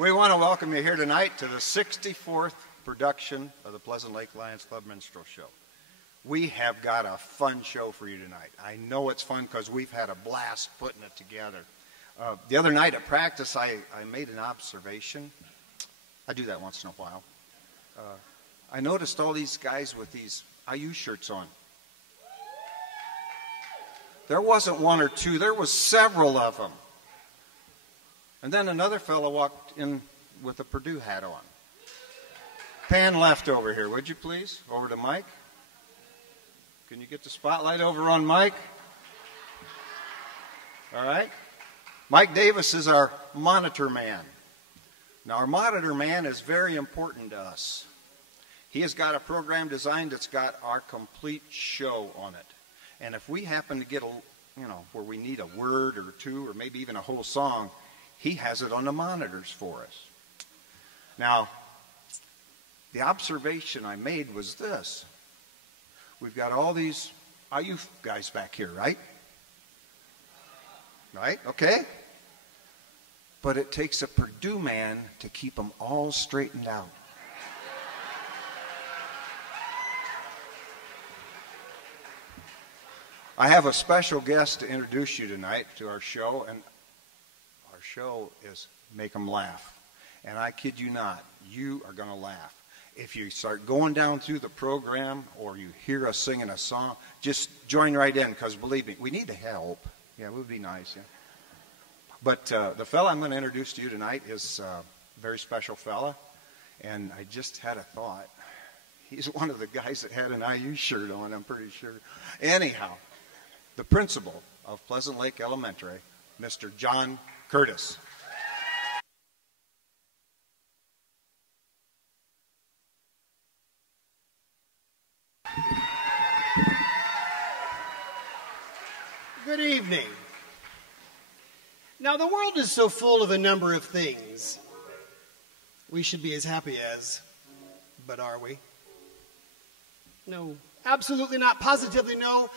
We want to welcome you here tonight to the 64th production of the Pleasant Lake Lions Club Minstrel Show. We have got a fun show for you tonight. I know it's fun because we've had a blast putting it together. The other night at practice, I made an observation. I do that once in a while. I noticed all these guys with these IU shirts on. There wasn't one or two, there was several of them. And then another fellow walked in with a Purdue hat on. Pan left over here, would you please? Over to Mike. Can you get the spotlight over on Mike? All right. Mike Davis is our monitor man. Now, our monitor man is very important to us. He has got a program designed that's got our complete show on it. And if we happen to get where we need a word or two or maybe even a whole song, he has it on the monitors for us. Now, the observation I made was this. We've got all these IU guys back here, right? Right? Okay? But it takes a Purdue man to keep them all straightened out. I have a special guest to introduce you tonight to our show, and our show is Make 'em Laugh. And I kid you not, you are going to laugh. If you start going down through the program or you hear us singing a song, just join right in, because believe me, we need the help. Yeah, it would be nice. Yeah. But the fella I'm going to introduce to you tonight is a very special fella, and I just had a thought. He's one of the guys that had an IU shirt on, I'm pretty sure. Anyhow, the principal of Pleasant Lake Elementary, Mr. John Curtis. Good evening. Now, the world is so full of a number of things we should be as happy as, but are we? No, absolutely not. Positively no.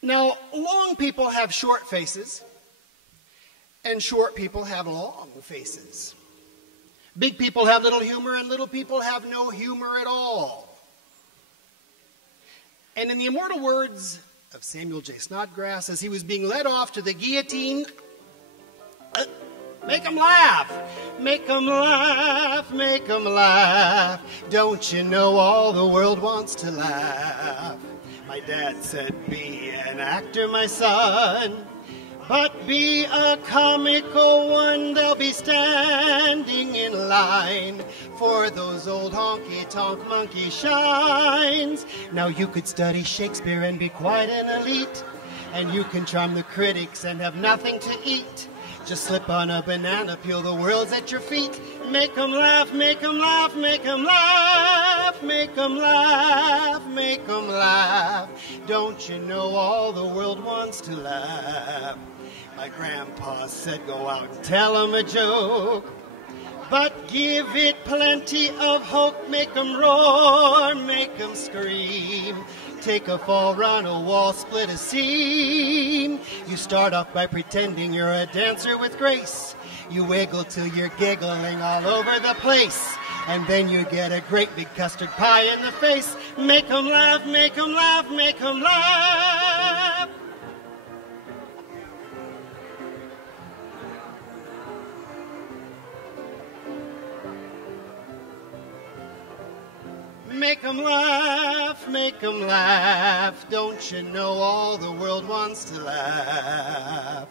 Now, long people have short faces, and short people have long faces. Big people have little humor, and little people have no humor at all. And in the immortal words of Samuel J. Snodgrass, as he was being led off to the guillotine, make 'em laugh, make 'em laugh, make 'em laugh. Don't you know all the world wants to laugh? My dad said, be an actor, my son, but be a comical one. They'll be standing in line for those old honky-tonk monkey shines. Now you could study Shakespeare and be quite an elite, and you can charm the critics and have nothing to eat. Just slip on a banana peel, the world's at your feet. Make 'em laugh, make 'em laugh, make 'em laugh, make 'em laugh, make 'em laugh. Don't you know all the world wants to laugh? My grandpa said, go out and tell 'em a joke, but give it plenty of hope. Make 'em roar, make 'em scream. Take a fall, run a wall, split a seam. You start off by pretending you're a dancer with grace. You wiggle till you're giggling all over the place. And then you get a great big custard pie in the face. Make 'em laugh, make 'em laugh, make 'em laugh. Make 'em laugh, make 'em laugh. Don't you know all the world wants to laugh?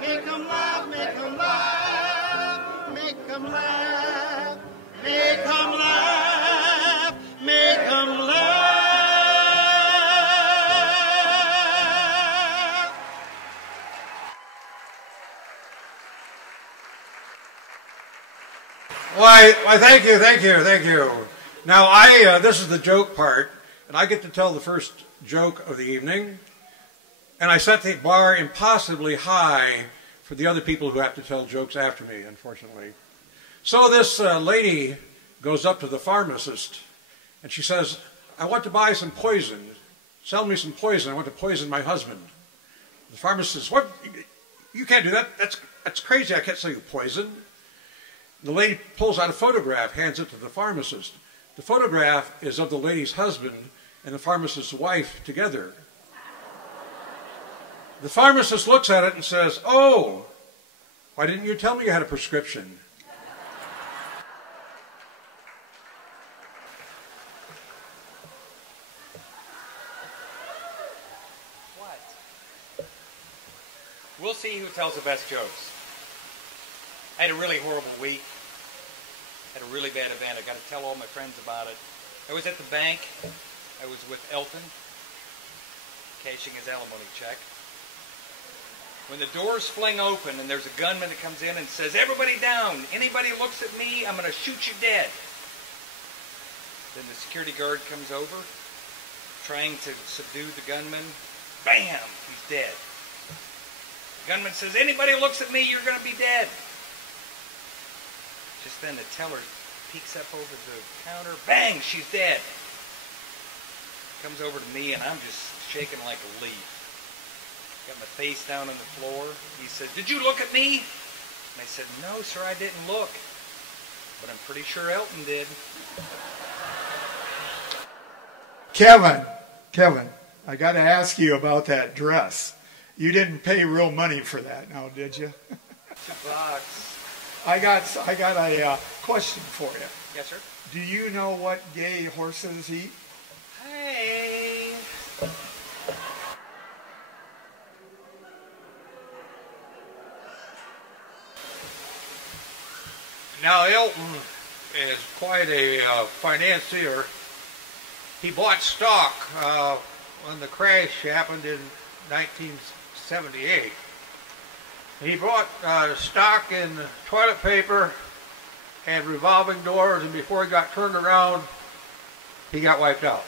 Make 'em laugh, make 'em laugh, make 'em laugh, make 'em laugh, make 'em laugh. Why, thank you, thank you, thank you. Now, this is the joke part, and I get to tell the first joke of the evening, and I set the bar impossibly high for the other people who have to tell jokes after me, unfortunately. So this lady goes up to the pharmacist, and she says, I want to buy some poison. Sell me some poison. I want to poison my husband. The pharmacist says, what? You can't do that. That's crazy. I can't sell you poison. The lady pulls out a photograph, hands it to the pharmacist. The photograph is of the lady's husband and the pharmacist's wife together. The pharmacist looks at it and says, oh, why didn't you tell me you had a prescription? What? We'll see who tells the best jokes. I had a really horrible week. Had a really bad event. I got to tell all my friends about it. I was at the bank. I was with Elton, cashing his alimony check. When the doors fling open and there's a gunman that comes in and says, everybody down. Anybody looks at me, I'm going to shoot you dead. Then the security guard comes over, trying to subdue the gunman. Bam! He's dead. The gunman says, anybody looks at me, you're going to be dead. Just then the teller peeks up over the counter. Bang! She's dead. Comes over to me and I'm just shaking like a leaf. Got my face down on the floor. He says, did you look at me? And I said, no, sir, I didn't look. But I'm pretty sure Elton did. Kevin, I got to ask you about that dress. You didn't pay real money for that now, did you? $2. I got a question for you. Yes, sir. Do you know what gay horses eat? Hey. Now, Elton is quite a financier. He bought stock when the crash happened in 1978. He bought stock in toilet paper and revolving doors, and before he got turned around, he got wiped out.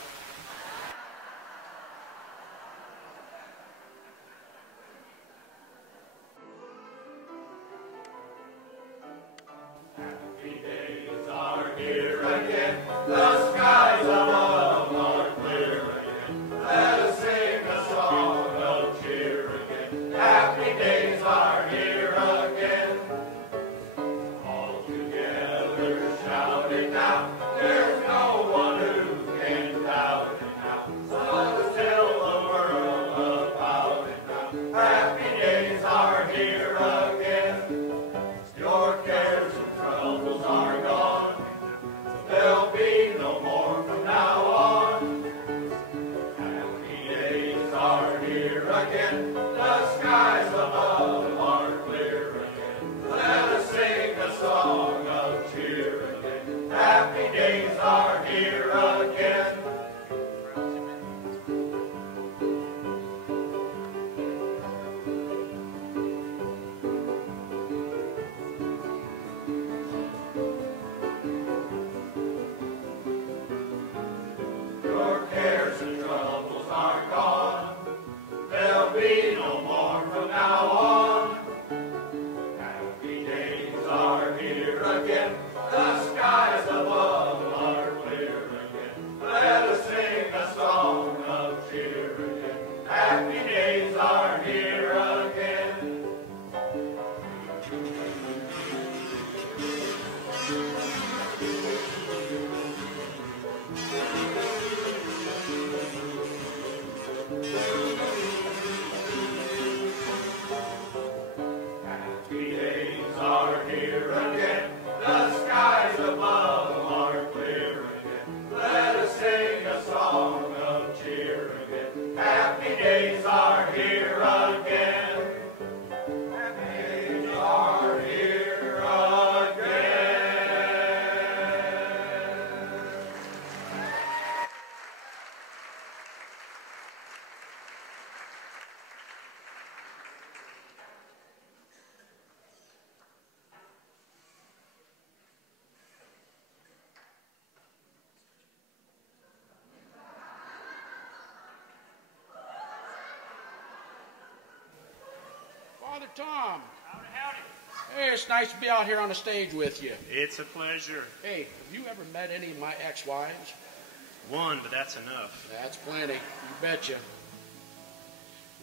Father Tom. Hey, it's nice to be out here on the stage with you. It's a pleasure. Hey, have you ever met any of my ex-wives? One, but that's enough. That's plenty, you betcha.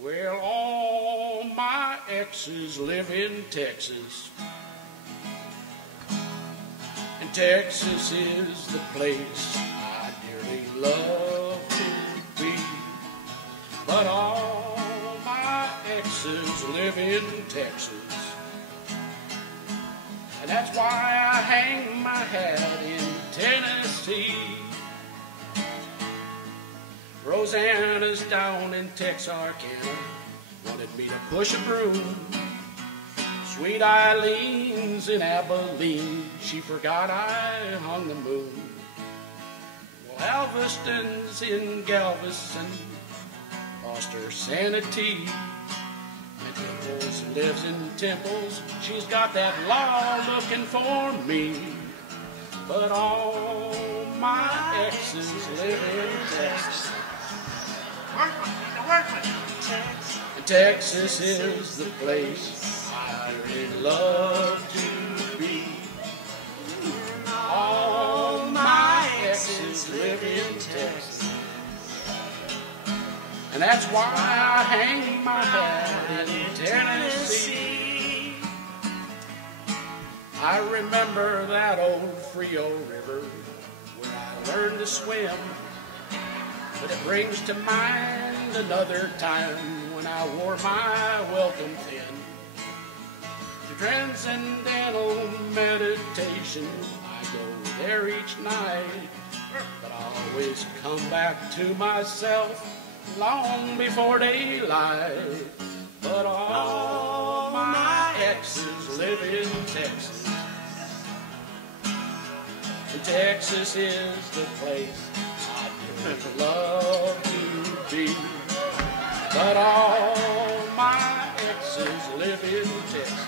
Well, all my exes live in Texas. And Texas is the place I dearly love to be. But all my exes live in Texas. And that's why I hang my hat in Tennessee. Rosanna's down in Texarkana, wanted me to push a broom. Sweet Eileen's in Abilene, she forgot I hung the moon. Well, Galveston's in Galveston, lost her sanity. And Temples lives in Temples, she's got that law looking for me. But all my exes live in Texas. And Texas is the place I really love to be. All my exes live in Texas. And that's why I hang my hat in Tennessee. I remember that old Frio River where I learned to swim. But it brings to mind another time when I wore my welcome thin. To transcendental meditation, I go there each night. But I always come back to myself long before daylight. But all my exes live in Texas. And Texas is the place I love to be. But all my exes live in Texas.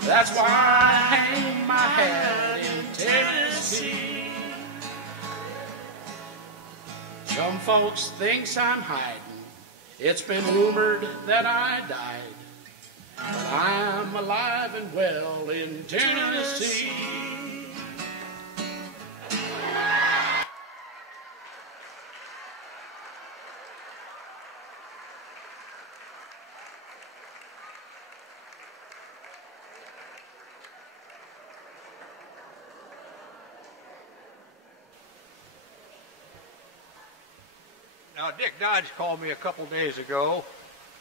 That's why I hang my hat in Tennessee. Some folks thinks I'm hiding. It's been rumored that I died. But I'm alive and well in Tennessee. Now, Dick Dodge called me a couple days ago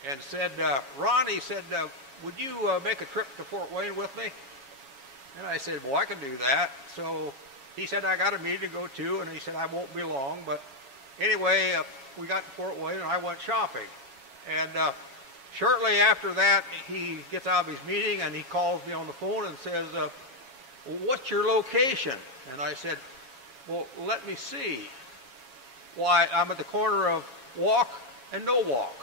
and said, Ron, he said, would you make a trip to Fort Wayne with me? And I said, well, I can do that. So he said, I got a meeting to go to, and he said, I won't be long. But anyway, we got to Fort Wayne, and I went shopping. And shortly after that, he gets out of his meeting, and he calls me on the phone and says, what's your location? And I said, well, let me see. Why, I'm at the corner of Walk and No Walk.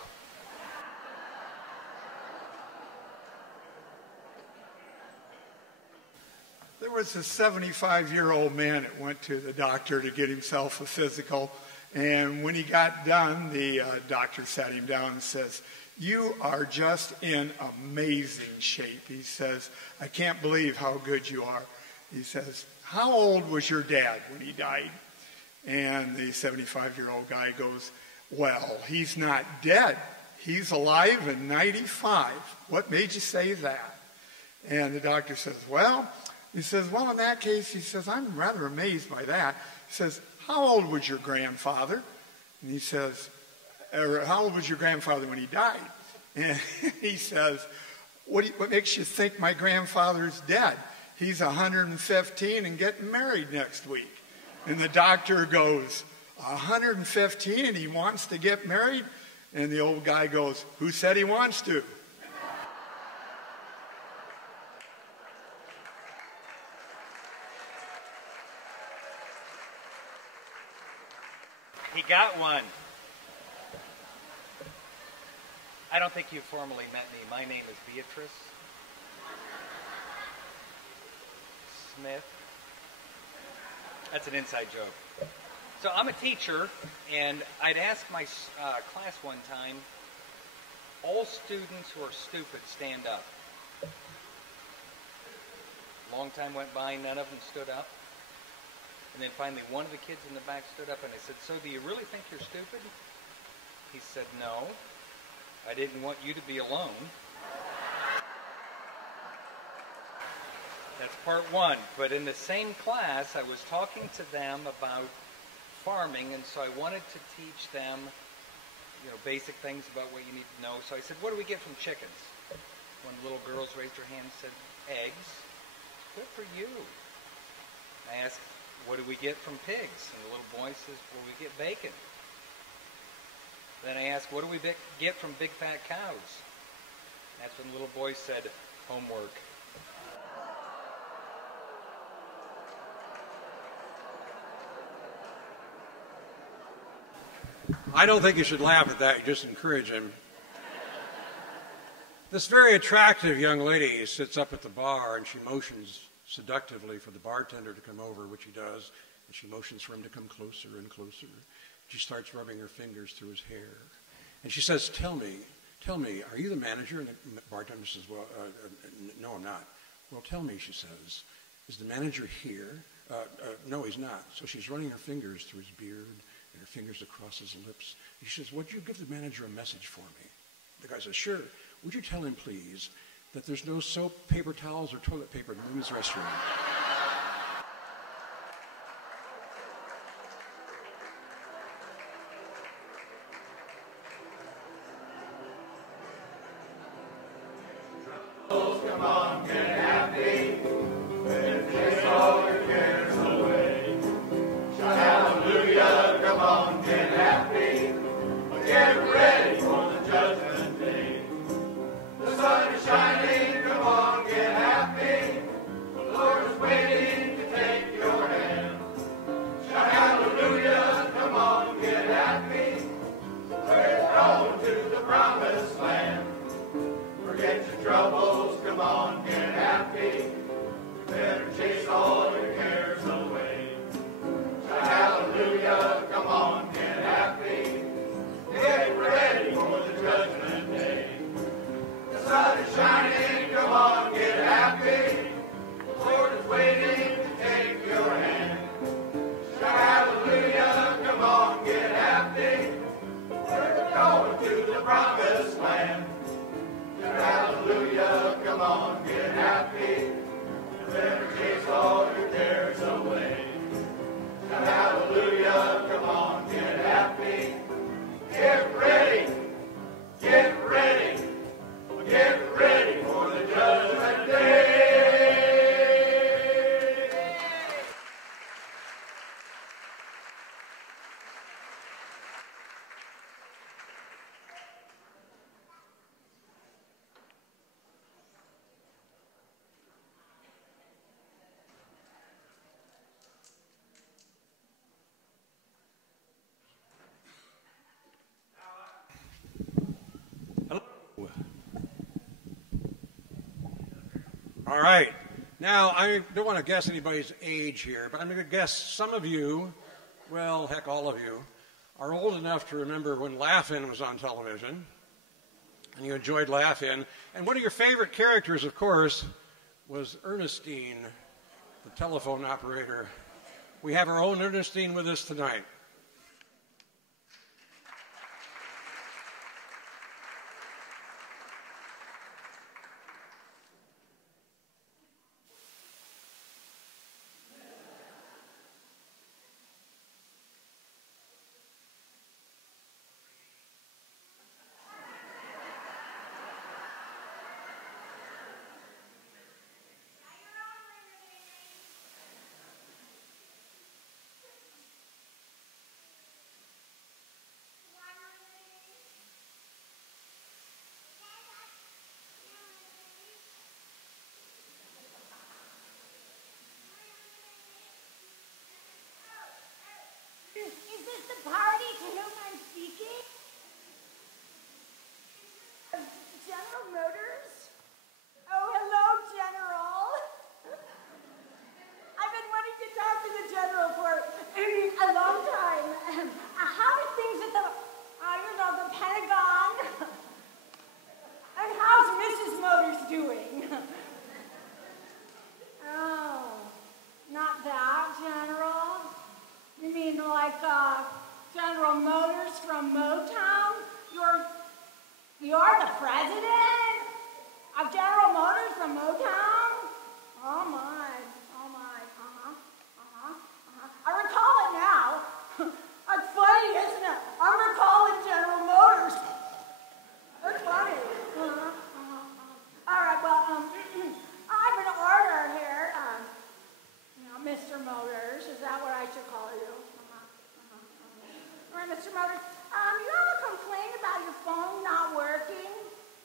There was a 75-year-old man that went to the doctor to get himself a physical, and when he got done, the doctor sat him down and says, you are just in amazing shape. He says, I can't believe how good you are. He says, how old was your dad when he died? And the 75-year-old guy goes, well, he's not dead. He's alive and 95. What made you say that? And the doctor says, well, he says, well, in that case, he says, I'm rather amazed by that. He says, how old was your grandfather? And he says, how old was your grandfather when he died? And he says, what makes you think my grandfather's dead? He's 115 and getting married next week. And the doctor goes, 115 and he wants to get married? And the old guy goes, who said he wants to? He got one. I don't think you formally met me. My name is Beatrice Smith. That's an inside joke. So I'm a teacher, and I'd asked my class one time, All students who are stupid, stand up. Long time went by, none of them stood up. And then finally one of the kids in the back stood up and I said, so do you really think you're stupid? He said, no, I didn't want you to be alone. That's part one. But in the same class, I was talking to them about farming, and so I wanted to teach them, basic things about what you need to know. So I said, what do we get from chickens? One of the little girls raised her hand and said, eggs. Good for you. I asked, what do we get from pigs? And the little boy says, well, we get bacon. Then I asked, what do we get from big fat cows? That's when the little boy said, homework. I don't think you should laugh at that. You just encourage him. This very attractive young lady sits up at the bar and she motions seductively for the bartender to come over, which he does, and she motions for him to come closer and closer. She starts rubbing her fingers through his hair. And she says, tell me, are you the manager? And the bartender says, well, no, I'm not. Well, tell me, she says, is the manager here? No, he's not. So she's running her fingers through his beard and her fingers across his lips. He says, would you give the manager a message for me? The guy says, sure. Would you tell him, please, that there's no soap, paper towels, or toilet paper in the women's restroom? Come on, get happy. Take all your cares away. Shout hallelujah, come on, get happy. Get ready for the judgment day. The sun is shining, come on, get happy. The Lord is waiting to take your hand. Shout hallelujah, come on, get happy. We're going to the promised land. Forget your troubles, come on, get happy. You better chase all your cares away. Shout hallelujah, come on, get happy. Get ready for the judgment day. The sun is shining, come on, get happy. The Lord is waiting to take your hand. Shout hallelujah, come on, get happy. We're going to the promised land. Hallelujah, come on, get happy. You better chase all your cares away. Hallelujah, come on, get happy. Get ready, get ready, get ready for the judgment day. All right. Now, I don't want to guess anybody's age here, but I'm going to guess some of you, well, heck, all of you, are old enough to remember when Laugh-In was on television, and you enjoyed Laugh-In. And one of your favorite characters, of course, was Ernestine, the telephone operator. We have our own Ernestine with us tonight. You're the president of General Motors from Motown? Oh my, oh my, I recall it now. That's funny, isn't it? I'm recalling General Motors. That's funny. All right, well, I have an order here. Mr. Motors, is that what I should call you? All right, Mr. Motors, you ever complain about your phone not working?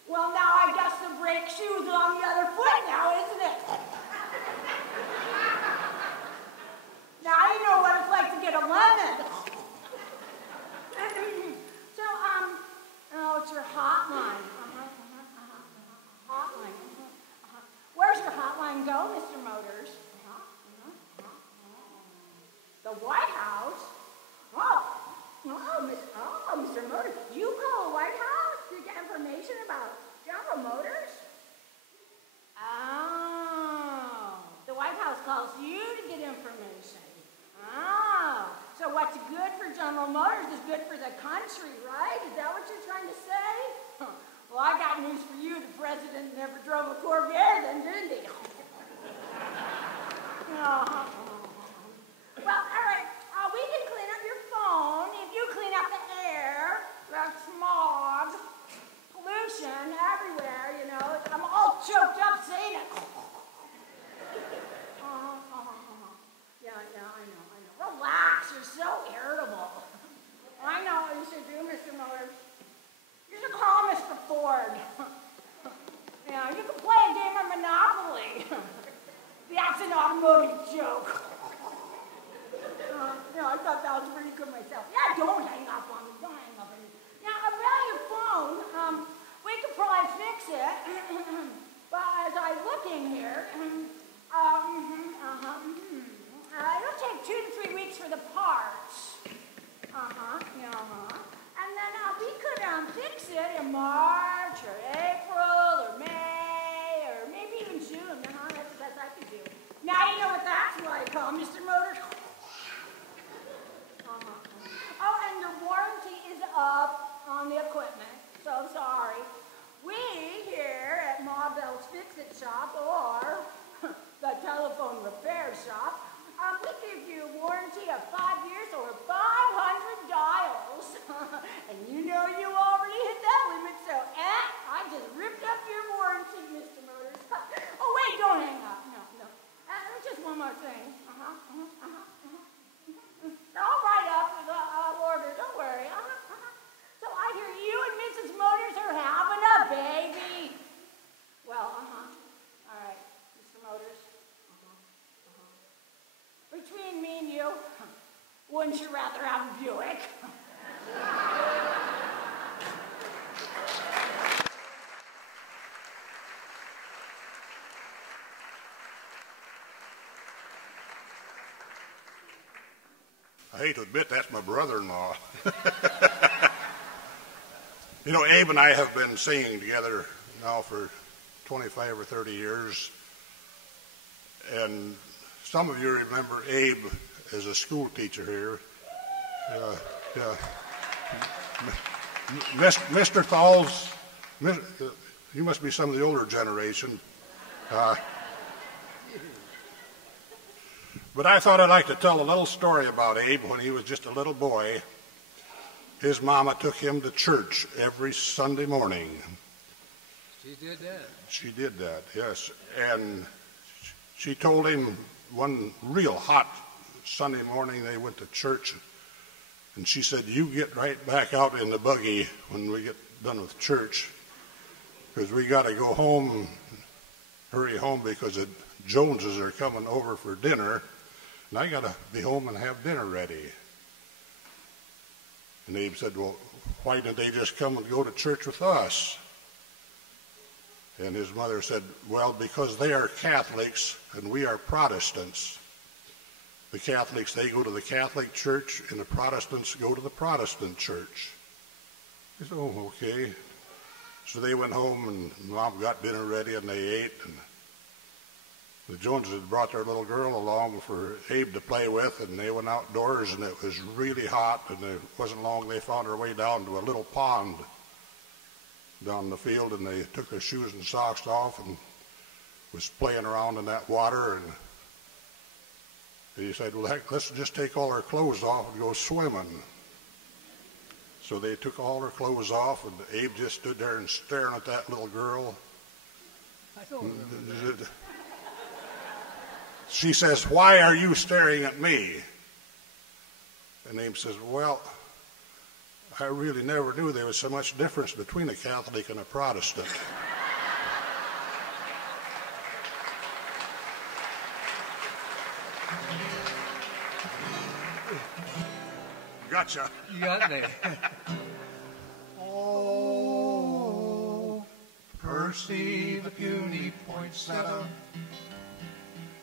Well, now I guess the brake shoe's on the other foot now, isn't it? Now I know what it's like to get a lemon. So, it's your hotline. Hotline. Where's your hotline go, Mr. Motors? The White House? Mr. Motors, you call the White House to get information about General Motors? Oh, the White House calls you to get information. Oh, so what's good for General Motors is good for the country, right? Is that what you're trying to say? Well, I got news for you. The president never drove a Corvair then, didn't he? Well, all right, we can clean up your phone if you clean up the air, the smog, pollution everywhere, you know. I'm all choked up saying it. Yeah, I know. Relax, you're so irritable. I know what you should do, Mr. Motors. You should call Mr. Ford. Yeah, you can play a game of Monopoly. That's an automotive joke. I thought that was pretty good myself. Yeah, don't hang up on me. Don't hang up on me. Now, about your phone, we could probably fix it. But as I look in here, it'll take 2 to 3 weeks for the parts. And then we could fix it in March or April or May or maybe even June. That's the best I could do. Now you know what that's like, Mr. Motors? Oh, and your warranty is up on the equipment. So sorry. We here at Ma Bell's Fix-It Shop or the telephone repair shop, we give you a warranty of 5 years or 500 dials. And you know you already hit that limit, so I just ripped up your warranty, Mr. Motors. Oh, wait, don't hang up. No. Just one more thing. I'll write up the order, don't worry. So I hear you and Mrs. Motors are having a baby. Well, all right, Mr. Motors. Between me and you, wouldn't you rather have a Buick? I hate to admit that's my brother-in-law. Abe and I have been singing together now for 25 or 30 years. And some of you remember Abe as a school teacher here. Mr. Falls, you must be some of the older generation. But I thought I'd like to tell a little story about Abe when he was just a little boy. His mama took him to church every Sunday morning. She did that? She did that, yes. And she told him one real hot Sunday morning they went to church, and she said, "You get right back out in the buggy when we get done with church, because we got to go home, hurry home, because the Joneses are coming over for dinner. And I got to be home and have dinner ready." And Abe said, "Well, why didn't they just come and go to church with us?" And his mother said, "Well, because they are Catholics and we are Protestants. The Catholics, they go to the Catholic church, and the Protestants go to the Protestant church." He said, "Oh, okay." So they went home, and Mom got dinner ready, and they ate, and the Joneses had brought their little girl along for Abe to play with, and they went outdoors, and it was really hot, and it wasn't long they found their way down to a little pond. down in the field, and they took their shoes and socks off and was playing around in that water. And he said, well, heck, let's just take all our clothes off and go swimming. So they took all their clothes off, and Abe just stood there and staring at that little girl. I don't remember that. She says, why are you staring at me? And Abe says, well, I really never knew there was so much difference between a Catholic and a Protestant. Gotcha. You got me. Oh, Percy the puny poinsettia,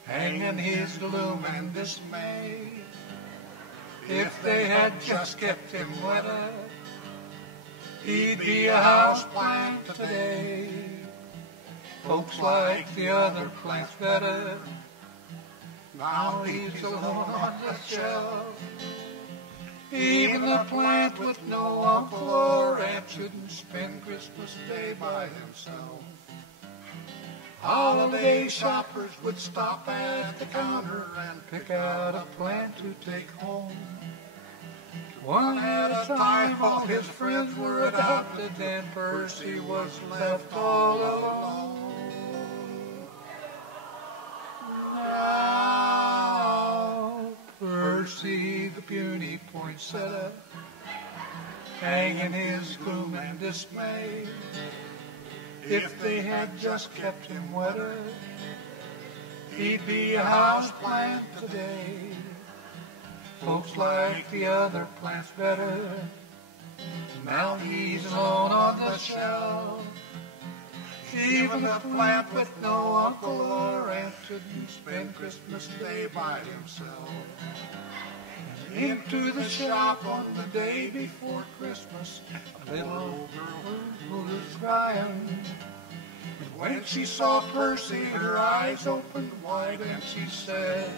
hanging his gloom and dismay. If they had just kept him wetter, he'd be a house plant today. Folks like the other plants better. Now he's alone on the shelf. Even a plant with no uncle or aunt shouldn't spend Christmas Day by himself. Holiday shoppers would stop at the counter and pick out a plant to take home. One at a time, all his friends were adopted, and Percy was left all alone. Now, Percy the puny poinsettia, hanging his gloom and dismay. If they had just kept him wetter, he'd be a house plant today. Folks like the other plants better. Now he's alone on the shelf. Even a plant with no uncle or aunt shouldn't spend Christmas Day by himself. Into the shop on the day before Christmas, a little old girl was crying. And when she saw Percy, her eyes opened wide, and she said,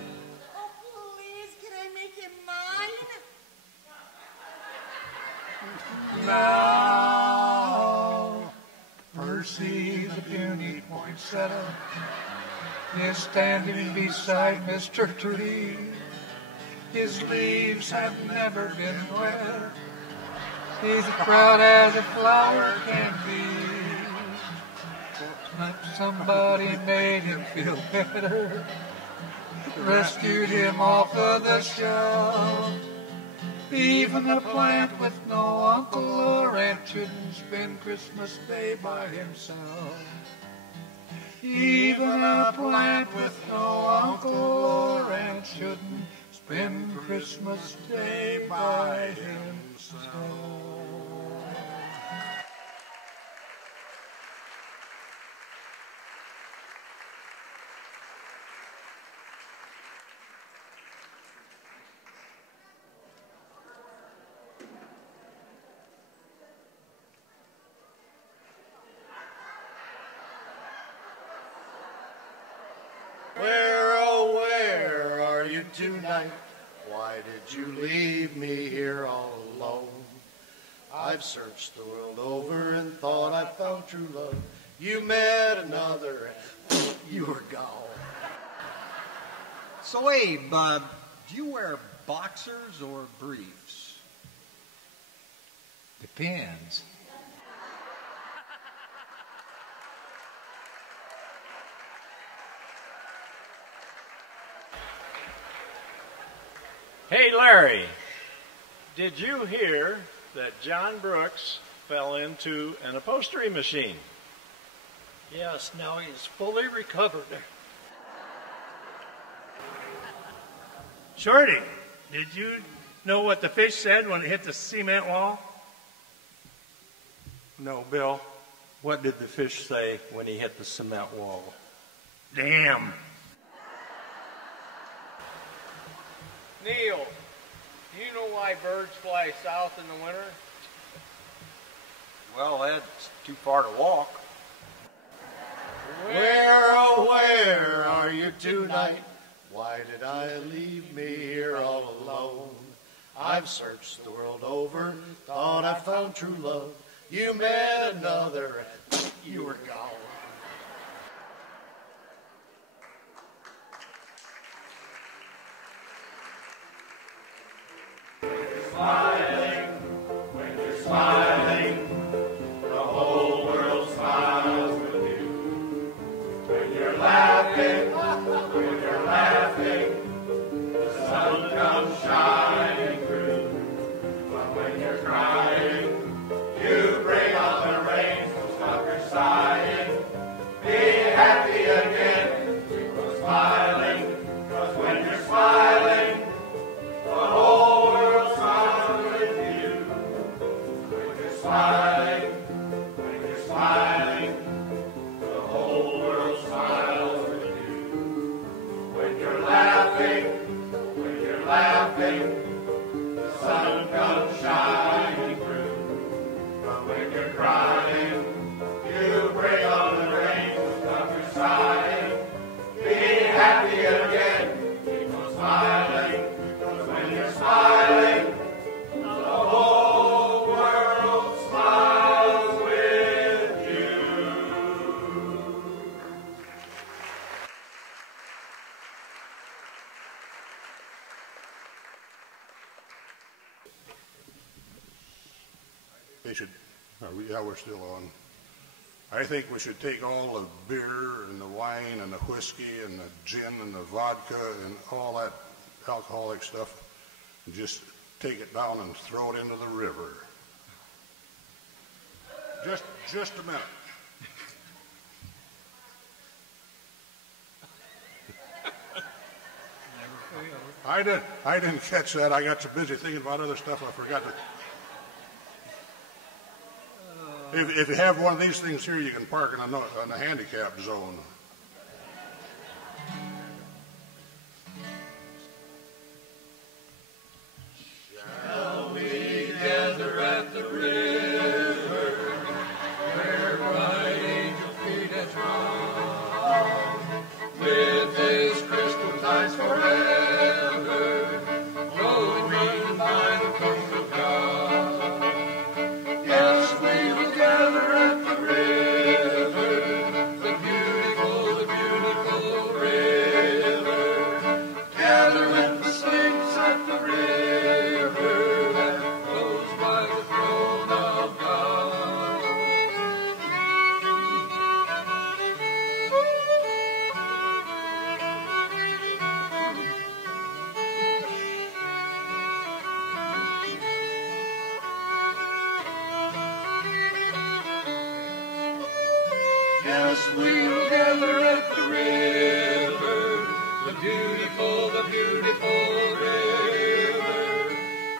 "Oh, please, can I make him mine?" Now, Percy the puny poinsettia is standing beside Mr. Tree. His leaves have never been wet. He's proud as a flower can be. But somebody made him feel better, rescued him off of the shelf. Even a plant with no uncle or aunt shouldn't spend Christmas Day by himself. Even a plant with no uncle or aunt shouldn't spend Christmas Day by himself. Where, oh, where are you tonight? Why did you leave me here all alone? I've searched the world over and thought I found true love. You met another and you were gone. So, Abe, do you wear boxers or briefs? Depends. Hey, Larry, did you hear that John Brooks fell into an upholstery machine? Yes, now he's fully recovered. Shorty, did you know what the fish said when it hit the cement wall? No, Bill. What did the fish say when he hit the cement wall? Damn. Neil, do you know why birds fly south in the winter? Well, that's too far to walk. Where, oh, where are you tonight? Why did I leave me here all alone? I've searched the world over, thought I found true love. You met another and you were gone. Smiling, when you're smiling, the whole world smiles with you. When you're laughing, the sun comes shining through. But when you're crying, you bring on the rain, so stop your sighing. Be happy again, keep on smiling, 'cause when you're smiling, the whole world smiles with you. When you're smiling, the whole world smiles with you. When you're laughing, the sun comes shining through. But when you're crying, you bring on the rain, so stop your sighing. Be happy again, keep on smiling, 'cause when you're smiling, the whole world smiles with you. They should, we're still on. I think we should take all the beer and the wine and the whiskey and the gin and the vodka and all that alcoholic stuff and just take it down and throw it into the river. Just a minute. I didn't catch that. I got so busy thinking about other stuff I forgot to. If you have one of these things here, you can park in a handicap zone. Shall we gather at the river where bright angel feet have run, with his crystal tides forever flowing by the coast of God? Yes, we will gather at the river, the beautiful river. Gather with the saints at the river that flows by the throne of God. Yes, we will gather at the river, the beautiful river.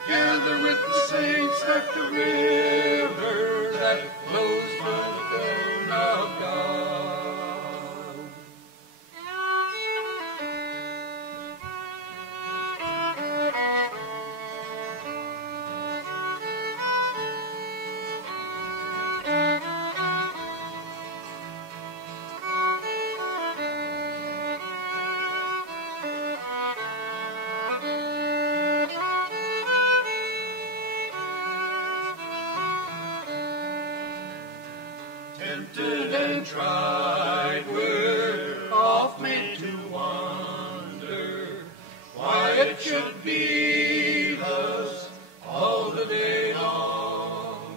Gather with the saints at the river that flows by the throne of God. Tempted and tried, we're oft made to wonder why it should be thus all the day long,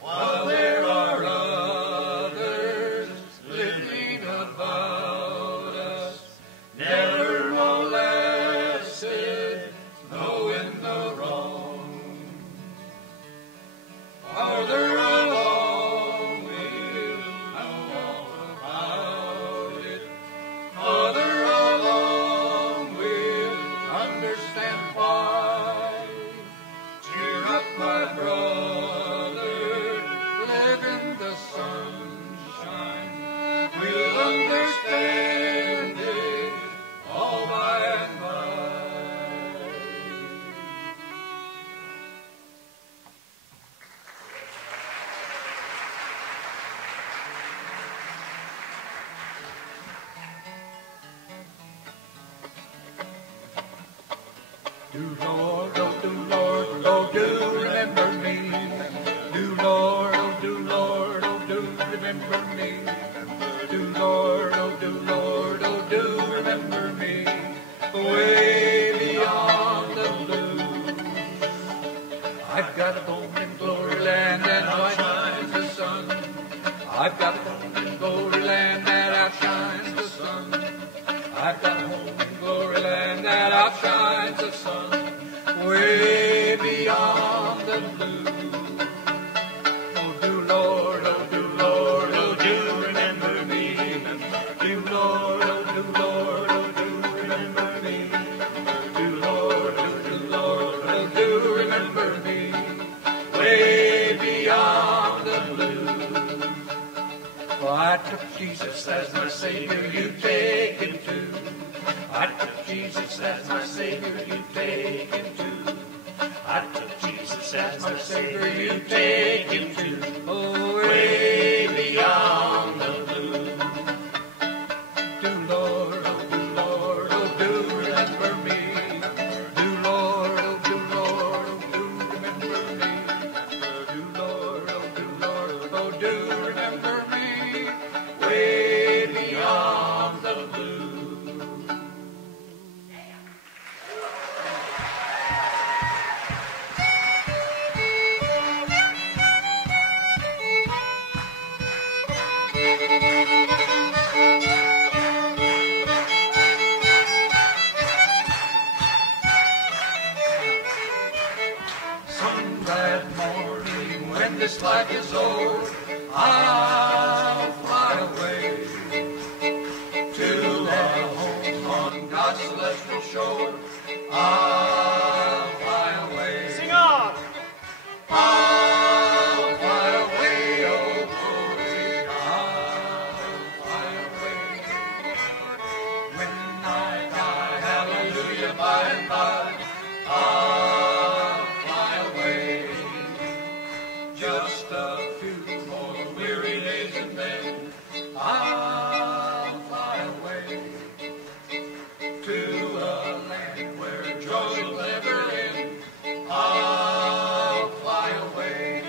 while there are others living about us, never molested, knowing the wrong. Farther along we'll know all about it. Farther along we'll understand why. Cheer up, my brother, live in the sunshine. We'll understand it all by and by. Do Lord, oh do Lord, oh do remember me. Do Lord, oh remember me. Do Lord, oh do Lord, oh do remember me. Way beyond the blue. I've got a home in glory land and outshines the sun. I've got a home in glory land that outshines the sun. I've got a home in glory land that outshines the sun. Way beyond the blue. Oh, do Lord, oh, do Lord, oh, do remember me. Do Lord, oh, do Lord, oh, do remember me. Do Lord, oh, do Lord, oh, do remember me. Way beyond the blue. Oh, I took Jesus as my Savior, you take him too. I took Jesus as my Savior, you take him too. I took Jesus as my Savior, you take him too. Oh, way beyond the blue. Do Lord, oh, do remember me. Do Lord, oh, do remember me. Do Lord, oh, do remember me. Way beyond the blue. Some glad morning when this life is over, I'll fly away to a home on God's celestial shore. I'll fly away. Sing on! I'll fly away, oh glory, I'll fly away. When I die, hallelujah, by and by, I'll fly away. Just a few more weary days and then I'll fly away to a land where joy will never end. I'll fly away.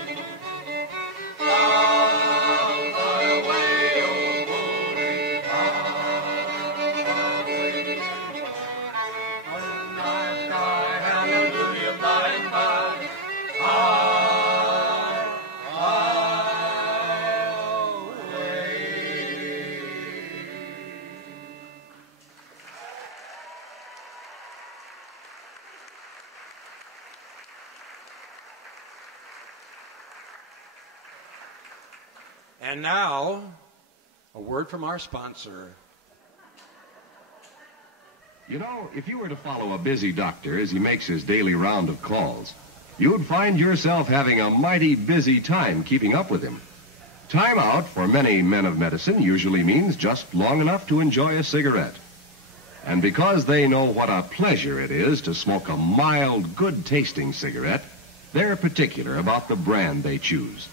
I'll fly away, oh glory, I'll fly away. When I die, hallelujah, by and by, I'll fly away. And now, a word from our sponsor. You know, if you were to follow a busy doctor as he makes his daily round of calls, you'd find yourself having a mighty busy time keeping up with him. Time out for many men of medicine usually means just long enough to enjoy a cigarette. And because they know what a pleasure it is to smoke a mild, good-tasting cigarette, they're particular about the brand they choose.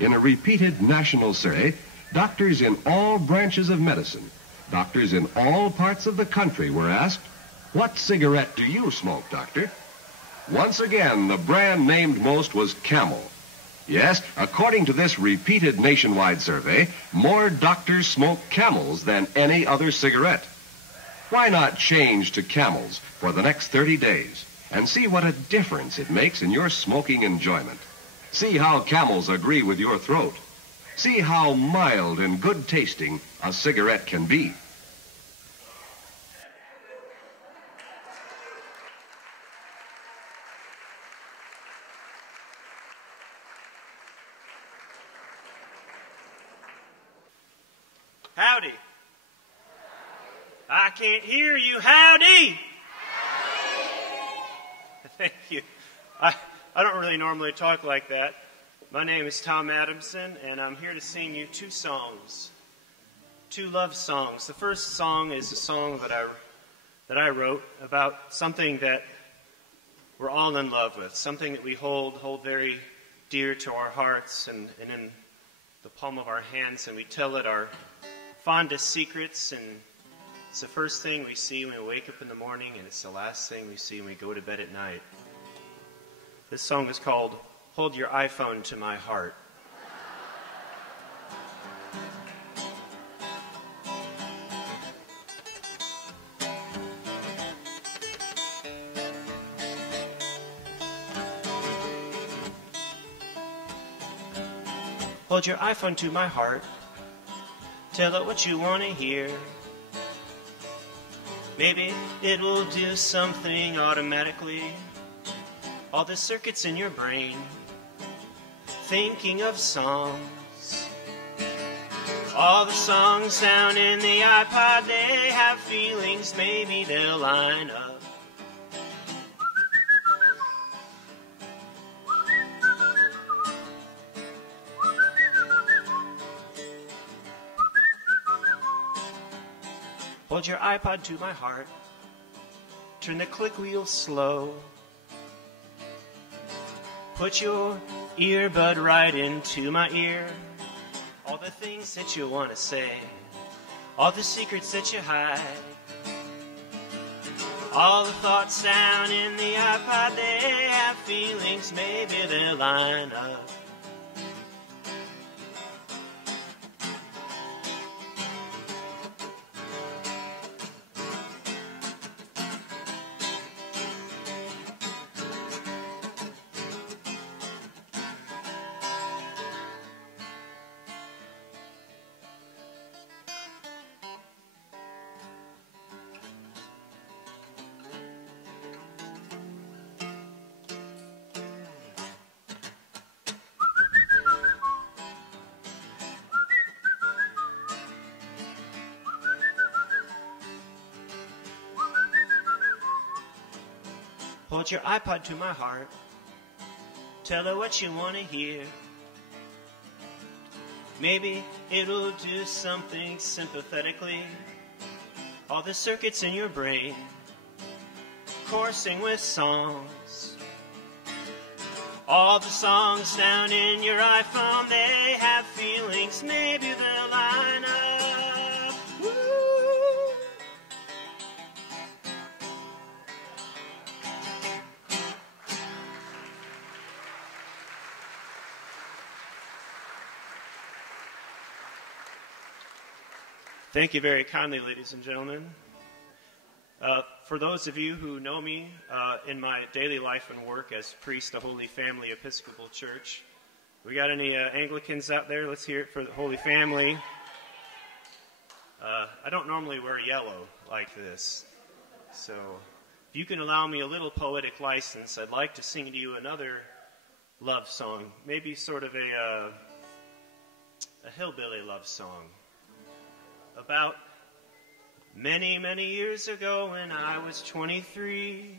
In a repeated national survey, doctors in all branches of medicine, doctors in all parts of the country were asked, "What cigarette do you smoke, doctor?" Once again, the brand named most was Camel. Yes, according to this repeated nationwide survey, more doctors smoke Camels than any other cigarette. Why not change to Camels for the next 30 days and see what a difference it makes in your smoking enjoyment? See how Camels agree with your throat. See how mild and good tasting a cigarette can be. Howdy. I can't hear you. Howdy. Thank you. I don't really normally talk like that. My name is Tom Adamson, and I'm here to sing you two songs, two love songs. The first song is a song that I wrote about something that we're all in love with, something that we hold very dear to our hearts and in the palm of our hands, and we tell it our fondest secrets, and it's the first thing we see when we wake up in the morning, and it's the last thing we see when we go to bed at night. This song is called Hold Your iPhone to My Heart. Hold your iPhone to my heart. Tell it what you want to hear. Maybe it will do something automatically. All the circuits in your brain thinking of songs. All the songs down in the iPod, they have feelings, maybe they'll line up. Hold your iPod to my heart. Turn the click wheel slow. Put your earbud right into my ear. All the things that you want to say. All the secrets that you hide. All the thoughts down in the iPod, they have feelings, maybe they'll line up. Hold your iPod to my heart. Tell her what you want to hear. Maybe it'll do something sympathetically. All the circuits in your brain coursing with songs. All the songs down in your iPhone, they have feelings, maybe they'll line up. Woo! Thank you very kindly, ladies and gentlemen. For those of you who know me in my daily life and work as priest of Holy Family Episcopal Church, we got any Anglicans out there? Let's hear it for the Holy Family. I don't normally wear yellow like this, so if you can allow me a little poetic license, I'd like to sing to you another love song, maybe sort of a hillbilly love song. About many, many years ago when I was 23,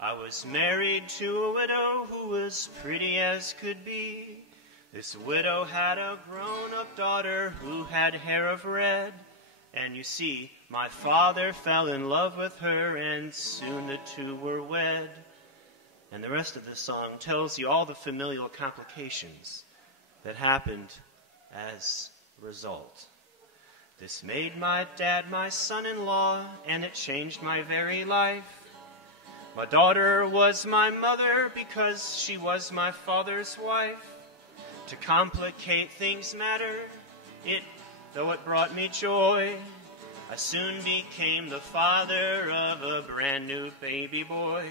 I was married to a widow who was pretty as could be. This widow had a grown-up daughter who had hair of red. And you see, my father fell in love with her, and soon the two were wed. And the rest of the song tells you all the familial complications that happened as a result. This made my dad my son-in-law, and it changed my very life. My daughter was my mother because she was my father's wife. To complicate things matter, though it brought me joy, I soon became the father of a brand new baby boy.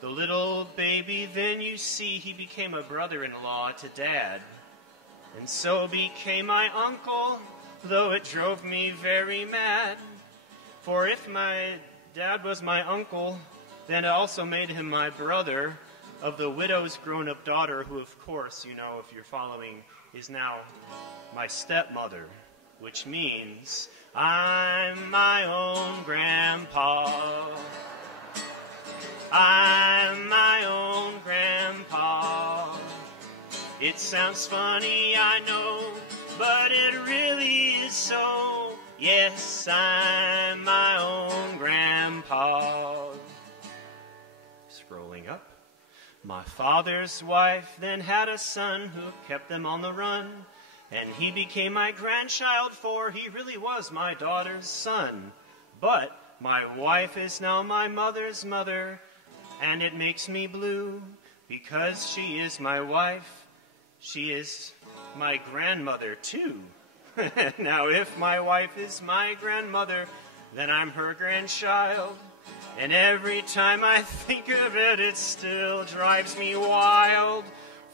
The little baby, then you see, he became a brother-in-law to Dad, and so became my uncle, though it drove me very mad. For if my dad was my uncle, then it also made him my brother of the widow's grown-up daughter, who, of course, you know, if you're following, is now my stepmother, which means I'm my own grandpa. I'm my own grandpa. It sounds funny, I know, but it really is so. Yes, I'm my own grandpa. Scrolling up. My father's wife then had a son who kept them on the run, and he became my grandchild, for he really was my daughter's son. But my wife is now my mother's mother, and it makes me blue, because she is my wife. She is my grandmother, too. Now, if my wife is my grandmother, then I'm her grandchild. And every time I think of it, it still drives me wild.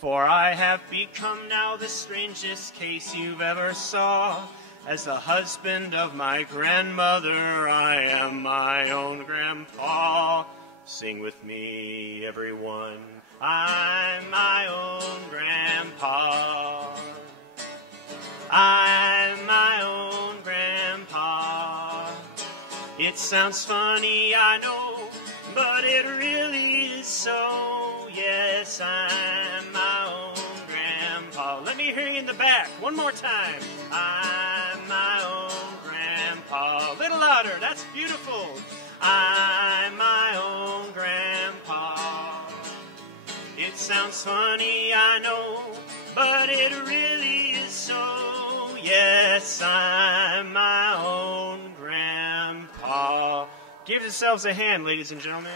For I have become now the strangest case you've ever saw. As the husband of my grandmother, I am my own grandpa. Sing with me, everyone. I'm my own grandpa. I'm my own grandpa. It sounds funny, I know, but it really is so. Yes, I'm my own grandpa. Let me hear you in the back one more time. I'm my own grandpa. A little louder, that's beautiful. I'm my own grandpa. It sounds funny, I know, but it really is so. Yes, I'm my own grandpa. Give yourselves a hand, ladies and gentlemen.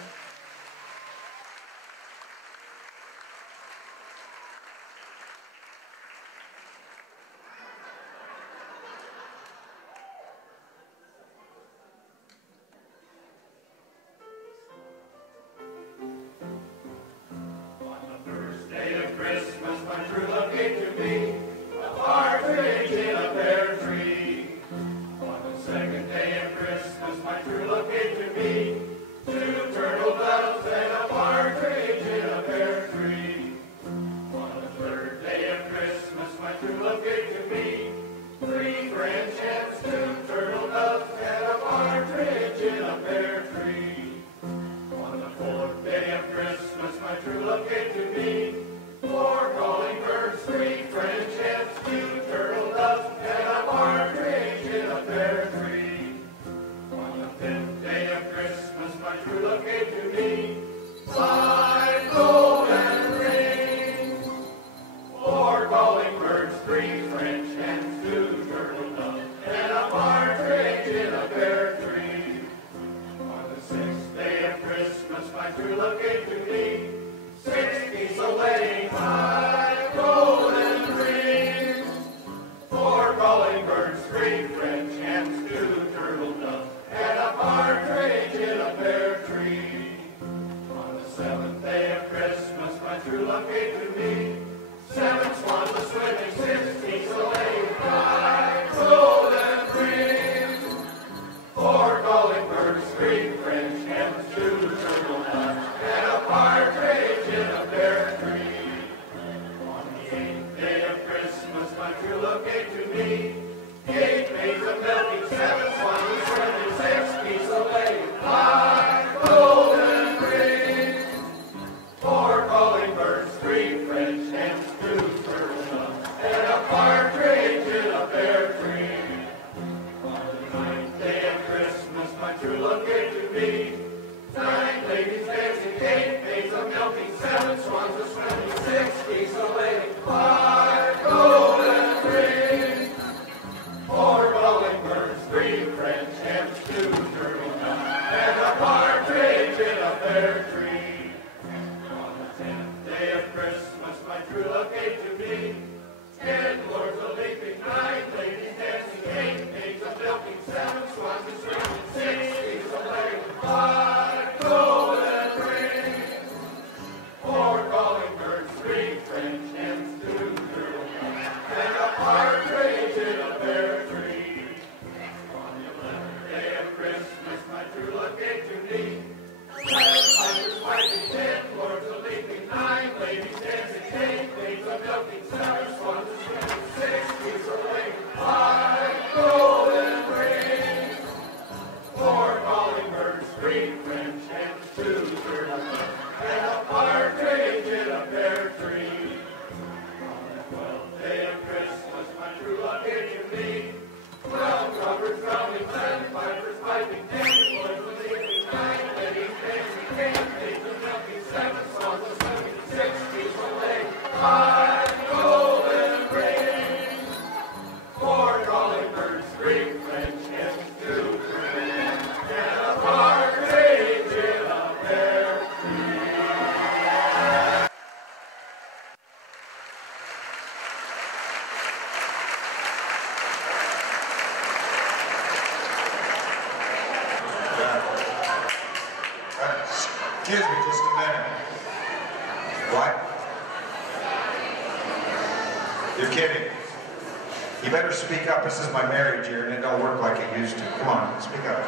better speak up. This is my marriage year, and it don't work like it used to. Come on, speak up.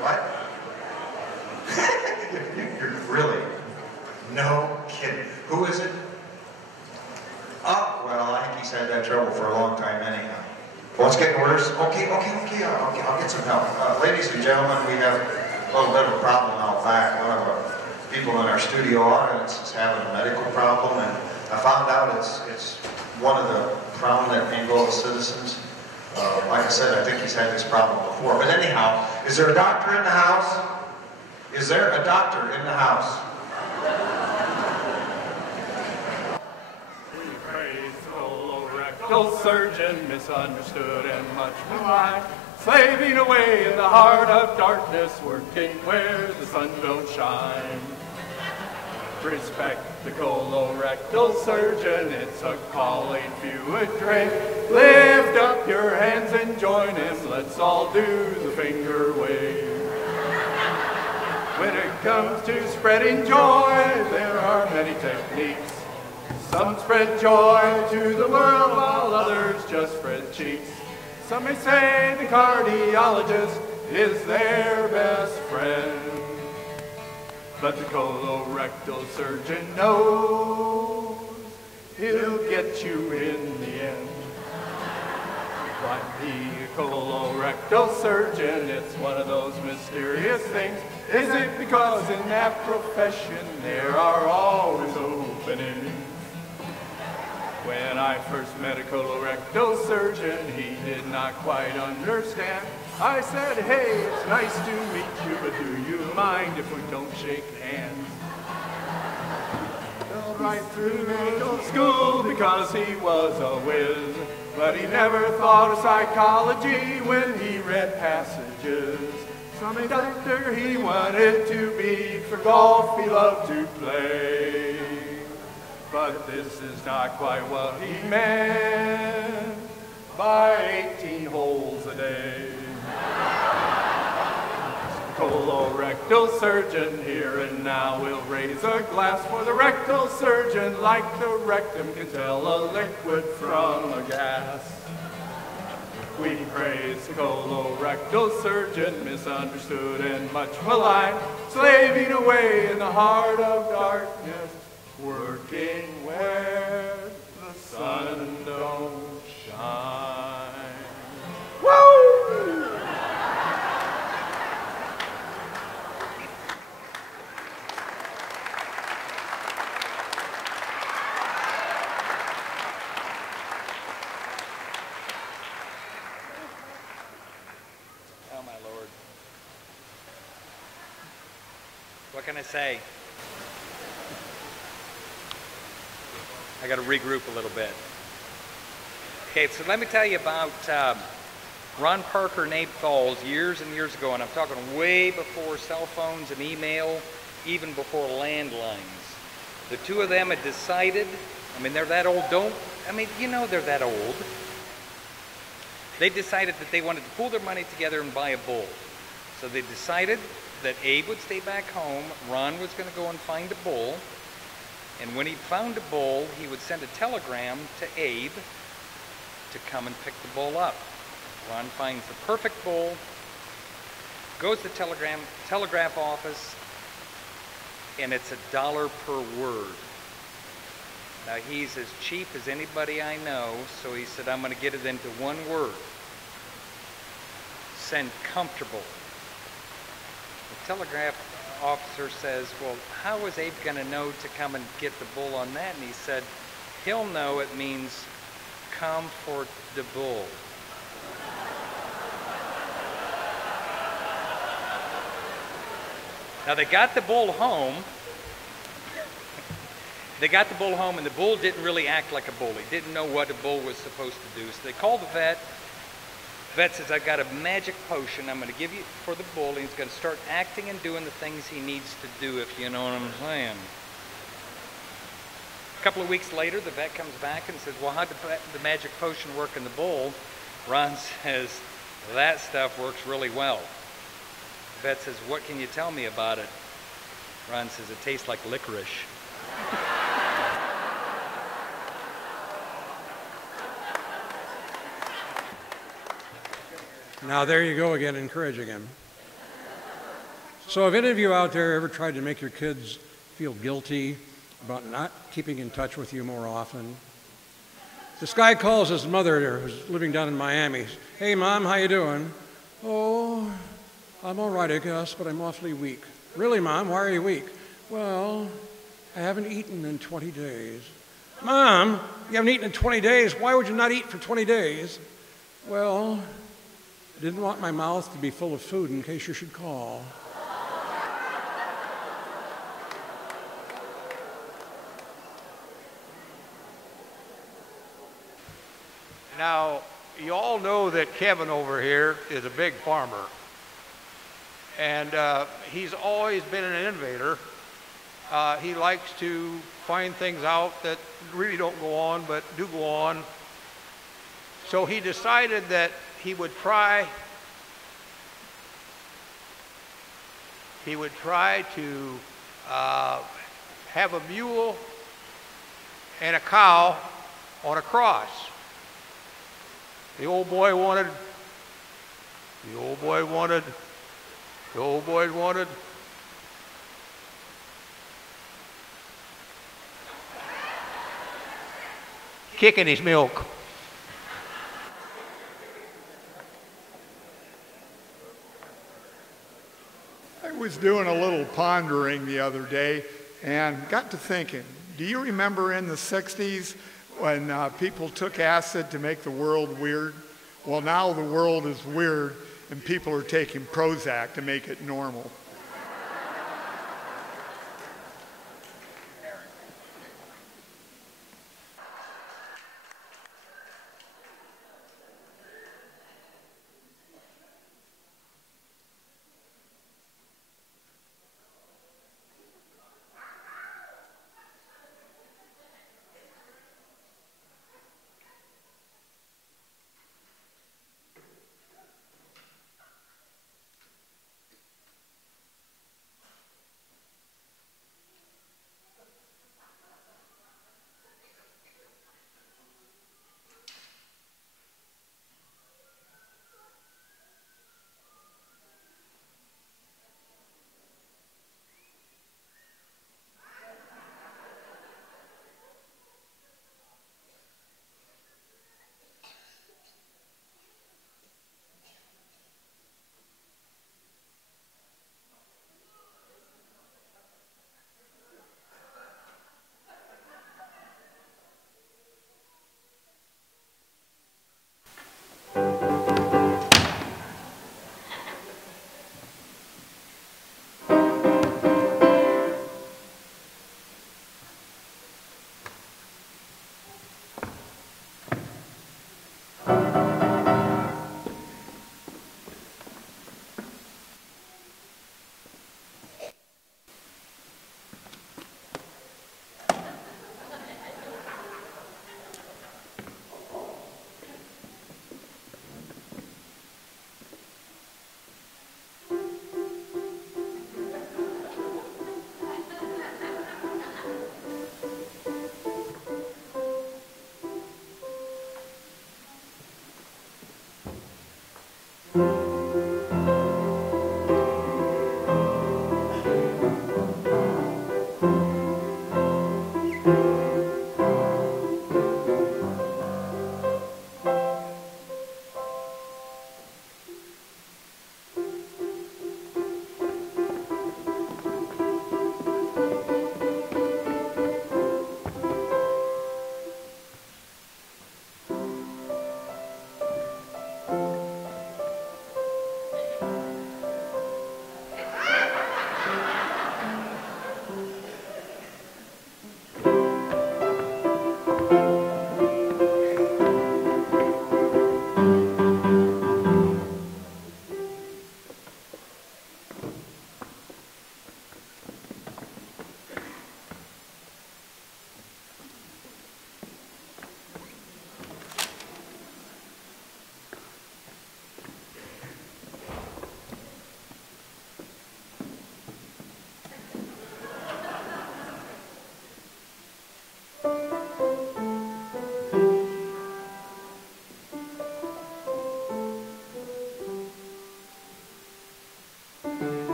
What? You're really... No kidding. Who is it? Oh, well, I think he's had that trouble for a long time anyhow. Well, it's getting worse. Okay, I'll get some help. Ladies and gentlemen, we have a little bit of a problem out back. One of our people in our studio audience is having a medical problem, and I found out it's one of the prominent Angola citizens. Like I said, I think he's had this problem before. But anyhow, is there a doctor in the house? Is there a doctor in the house? We praise the colorectal surgeon, misunderstood and much maligned, slaving away in the heart of darkness, working where the sun don't shine. Respect the colorectal surgeon, it's a calling few would drink. Lift up your hands and join him, let's all do the finger wave. When it comes to spreading joy, there are many techniques. Some spread joy to the world, while others just spread cheeks. Some may say the cardiologist is their best friend. But the colorectal surgeon knows he'll get you in the end. Why be a colorectal surgeon? It's one of those mysterious things. Is it because in that profession there are always openings? When I first met a colorectal surgeon, he did not quite understand. I said, hey, it's nice to meet you, but do you mind if we don't shake hands? Fell right through medical school because he was a whiz, but he never thought of psychology when he read passages. From a doctor he wanted to be, for golf he loved to play. But this is not quite what he meant by 18 holes a day. Colorectal surgeon here and now will raise a glass for the rectal surgeon, like the rectum can tell a liquid from a gas. We praise the colorectal surgeon, misunderstood and much maligned, slaving away in the heart of darkness, working where the sun don't shine. Woo! Oh, my Lord. What can I say? I got to regroup a little bit. Okay, so let me tell you about Ron Parker and Abe Falls years and years ago, and I'm talking way before cell phones and email, even before landlines. The two of them had decided, I mean, they're that old, they're that old. They decided that they wanted to pool their money together and buy a bull. So they decided that Abe would stay back home, Ron was going to go and find a bull, and when he found a bull, he would send a telegram to Abe to come and pick the bull up. Ron finds the perfect bull, goes to the telegraph office, and it's $1 per word. Now he's as cheap as anybody I know, so he said, I'm going to get it into one word. Send comfortable. The telegraph officer says, well, how is Abe going to know to come and get the bull on that? And he said, he'll know it means come for the bull. Now they got the bull home. They got the bull home, and the bull didn't really act like a bull. He didn't know what a bull was supposed to do. So they called the vet. The vet says, I've got a magic potion I'm going to give you for the bull, and he's going to start acting and doing the things he needs to do, if you know what I'm saying. A couple of weeks later, the vet comes back and says, well, how did the magic potion work in the bull? Ron says, that stuff works really well. The vet says, what can you tell me about it? Ron says, it tastes like licorice. Now, there you go again, encouraging him. So have any of you out there ever tried to make your kids feel guilty about not keeping in touch with you more often? This guy calls his mother, who's living down in Miami. Hey, Mom, how you doing? Oh, I'm all right, I guess, but I'm awfully weak. Really, Mom, why are you weak? Well, I haven't eaten in 20 days. Mom, you haven't eaten in 20 days. Why would you not eat for 20 days? Well, I didn't want my mouth to be full of food in case you should call. Now, you all know that Kevin over here is a big farmer. And he's always been an innovator. He likes to find things out that really don't go on, but do go on. So he decided that he would try to have a mule and a cow on a cross. The old boy wanted kicking his milk. I was doing a little pondering the other day and got to thinking, do you remember in the 60s when people took acid to make the world weird? Well, now the world is weird and people are taking Prozac to make it normal.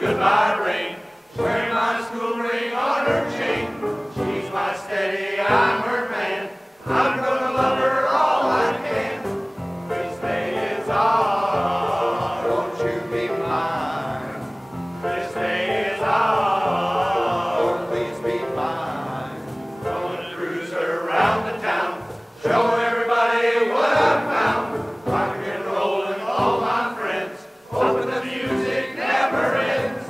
goodbye ring. Wearing my school ring on her chain. She's my steady, I'm her man. I'm gonna love her all I can. This day is ours, won't you be mine? This day is ours, oh please be mine. Gonna cruise around the town, show everybody what I've found. Rockin' and rollin' all my friends, hoping the music never ends.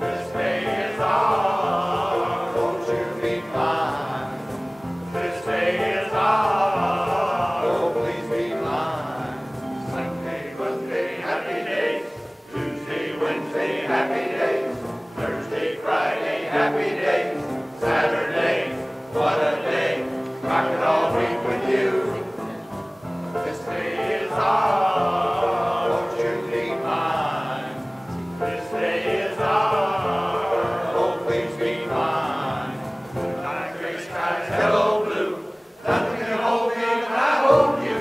This day is ours, won't you be mine? This day is ours, oh please be mine. Sunday, Monday, happy days. Tuesday, Wednesday, happy days. Thursday, Friday, happy days. Saturday, what a day. Rockin' all week with you. This day is ours, won't you be mine? This day is ours, oh please be mine. Like gray skies, hello blue. Nothing can hold me when I hold you.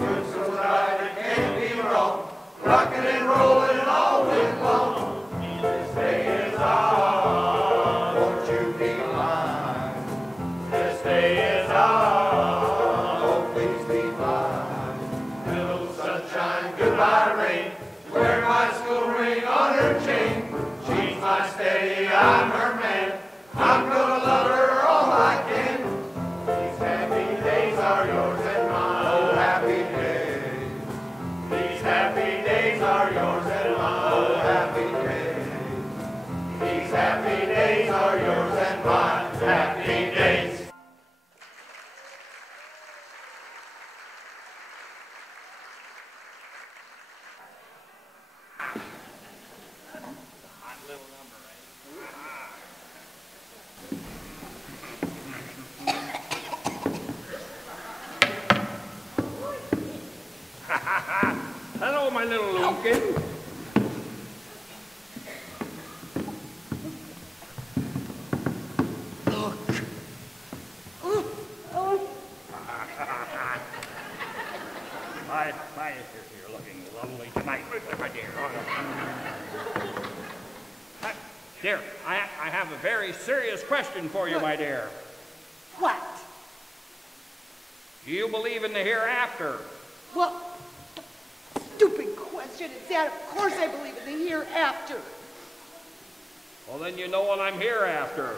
You're so right, it can't be wrong. Rockin' and rollin' all week long. This day is ours, won't you be mine? This day is ours, oh please be mine. Hello sunshine, goodbye rain. Wear my school ring on her chain. She's my steady, I'm her man. I'm gonna love her all I can. These happy days are yours and mine. Oh, happy days. These happy days are yours and mine. Oh, happy days. These happy days are yours and mine. Happy days. Hello, my little Lumpkin. You're looking lovely tonight, my dear. Dear, I have a very serious question for you, my dear. What? Do you believe in the hereafter? Well, stupid question is that. Of course I believe in the hereafter. Well, then you know what I'm here after.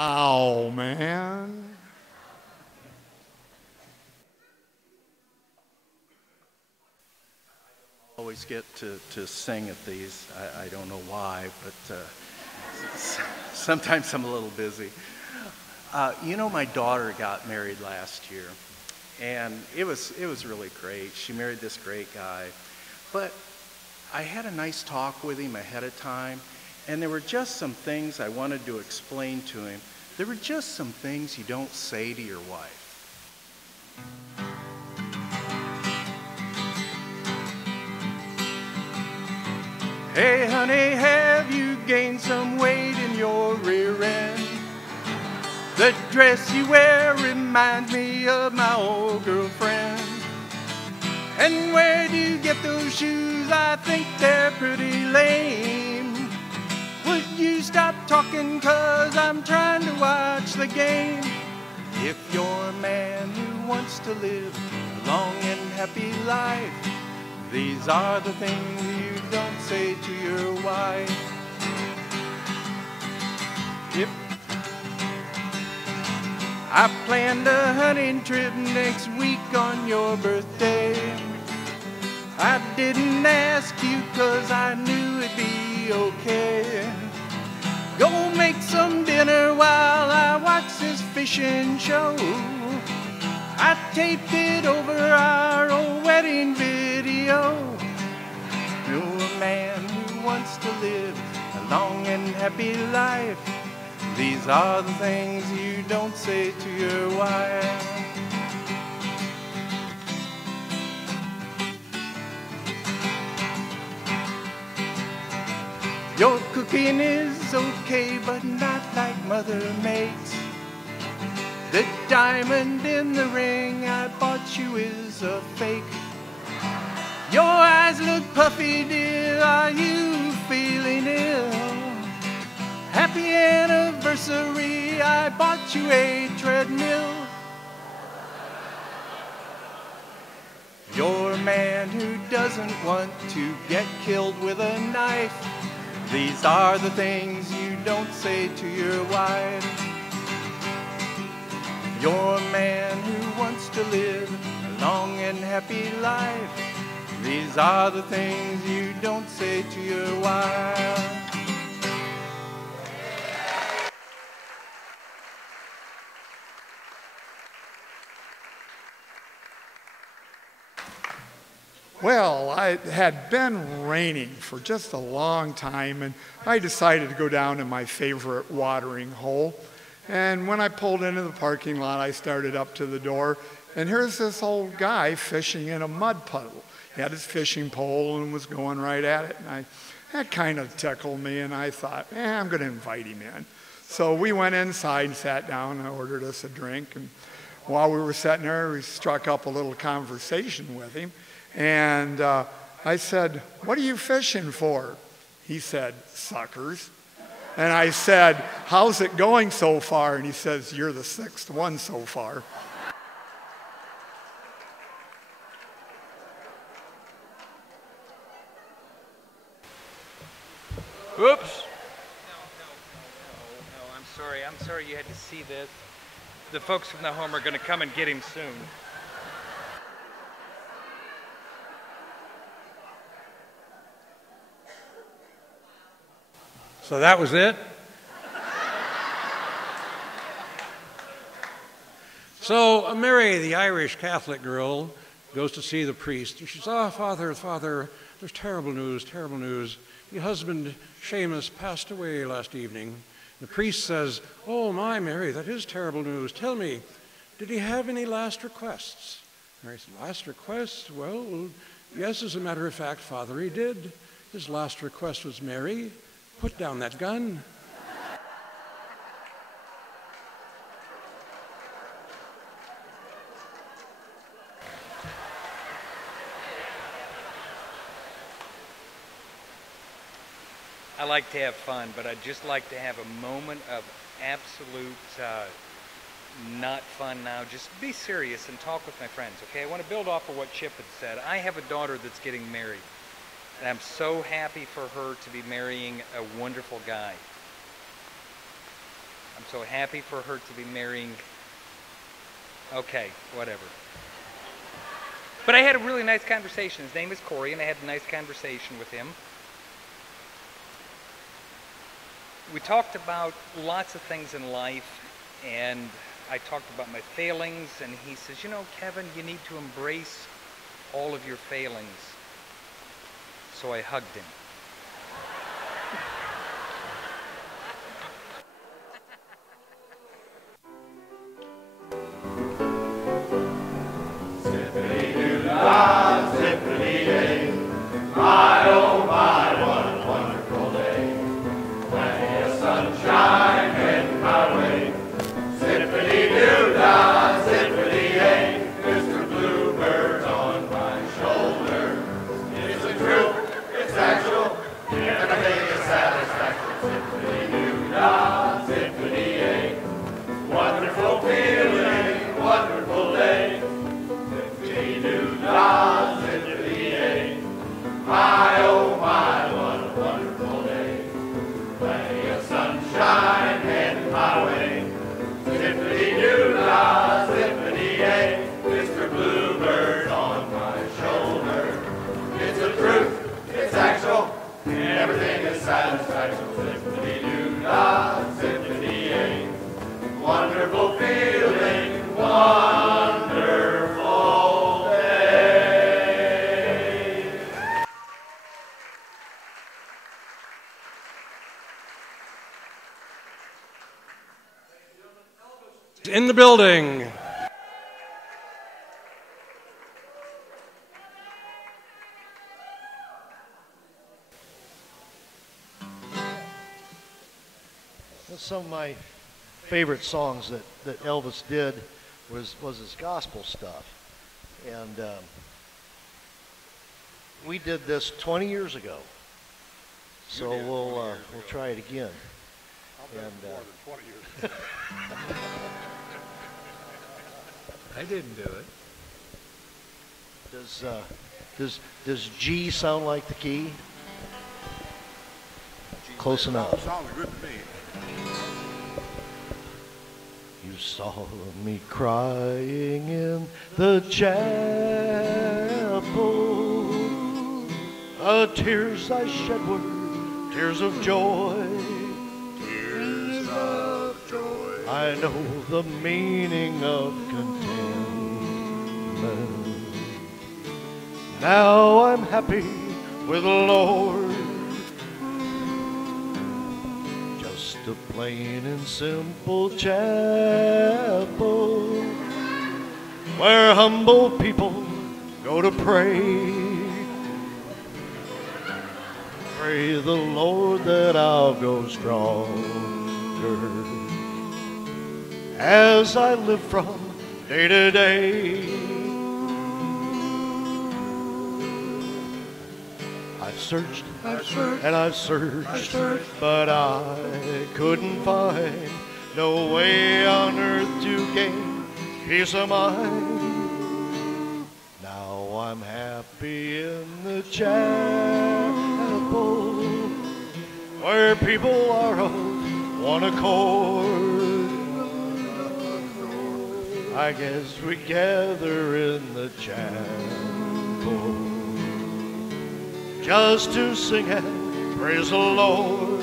Ow, man. always get to sing at these. I don't know why, but sometimes I'm a little busy. You know, my daughter got married last year, and it was really great. She married this great guy, but I had a nice talk with him ahead of time, and there were just some things I wanted to explain to him. There were just some things you don't say to your wife. Hey honey, have you gained some weight in your rear end? The dress you wear reminds me of my old girlfriend. And where do you get those shoes? I think they're pretty lame. Would you stop talking, 'cause I'm trying to watch the game? If you're a man who wants to live a long and happy life, these are the things you don't say to your wife. If I planned a hunting trip next week on your birthday, I didn't ask you 'cause I knew it'd be okay. Go make some dinner while I watch this fishing show. I taped it over our old wedding video. You're a man who wants to live a long and happy life. These are the things you don't say to your wife. Your cooking is okay, but not like Mother makes. The diamond in the ring I bought you is a fake. Your eyes look puffy, dear, are you feeling ill? Happy anniversary, I bought you a treadmill. You're a man who doesn't want to get killed with a knife. These are the things you don't say to your wife. You're a man who wants to live a long and happy life. These are the things you don't say to your wife. Well, it had been raining for just a long time, and I decided to go down to my favorite watering hole. And when I pulled into the parking lot, I started up to the door, and here's this old guy fishing in a mud puddle. He had his fishing pole and was going right at it, and that kind of tickled me, and I thought, I'm going to invite him in. So we went inside and sat down, and I ordered us a drink, and while we were sitting there, we struck up a little conversation with him. And I said, what are you fishing for? He said, suckers. And I said, how's it going so far? And he says, you're the sixth one so far. Oops. No, I'm sorry. I'm sorry you had to see this. The folks from the home are going to come and get him soon. So that was it? So Mary, the Irish Catholic girl, goes to see the priest. And she says, oh, Father, there's terrible news, terrible news. Your husband, Seamus, passed away last evening. The priest says, oh, my, Mary, that is terrible news. Tell me, did he have any last requests? Mary said, last requests? Well, yes, as a matter of fact, Father, he did. His last request was, Mary, put down that gun. I like to have fun, but I'd just like to have a moment of absolute not fun now. Just be serious and talk with my friends, okay? I want to build off of what Chip had said. I have a daughter that's getting married, and I'm so happy for her to be marrying a wonderful guy. I'm so happy for her to be marrying... Okay, whatever. But I had a really nice conversation. His name is Corey, and I had a nice conversation with him. We talked about lots of things in life, and I talked about my failings, and he says, you know, Kevin, you need to embrace all of your failings. So I hugged him. Zippity-doo-dah, zippity-yay. My, oh my, what a wonderful day. Plenty of sunshine heading my way. Zippity-doo-dah, zippity-yay. Mr. Bluebird on my shoulder. It's the truth, it's actual, everything is satisfaction. Zippity-doo-dah, zippity-yay. Wonderful feeling, wonderful day. Zippity-doo-dah, zippity-yay. My, oh my, what a wonderful day. Plenty of sunshine heading my way. Zippity-doo-dah, zippity-yay. Mr. Bluebird on my shoulder. It's the truth, it's actual, everything is satisfaction. Zippity-doo-dah, zippity-yay. Wonderful feeling, wonderful day. In the building. Some of my favorite songs that Elvis did was his gospel stuff. And we did this 20 years ago. So we'll try it again. And more than 20 years ago. I didn't do it. Does G sound like the key? Close enough. Sounds good to me. You saw me crying in the chapel. The tears I shed were tears of joy. Tears of joy. I know the meaning of contentment. Now I'm happy with the Lord. Just a plain and simple chapel where humble people go to pray. Pray the Lord that I'll go stronger as I live from day to day. I've searched and I've searched, but I couldn't find no way on earth to gain peace of mind. Now I'm happy in the chapel where people are of one accord. I guess we gather in the chapel just to sing and praise the Lord.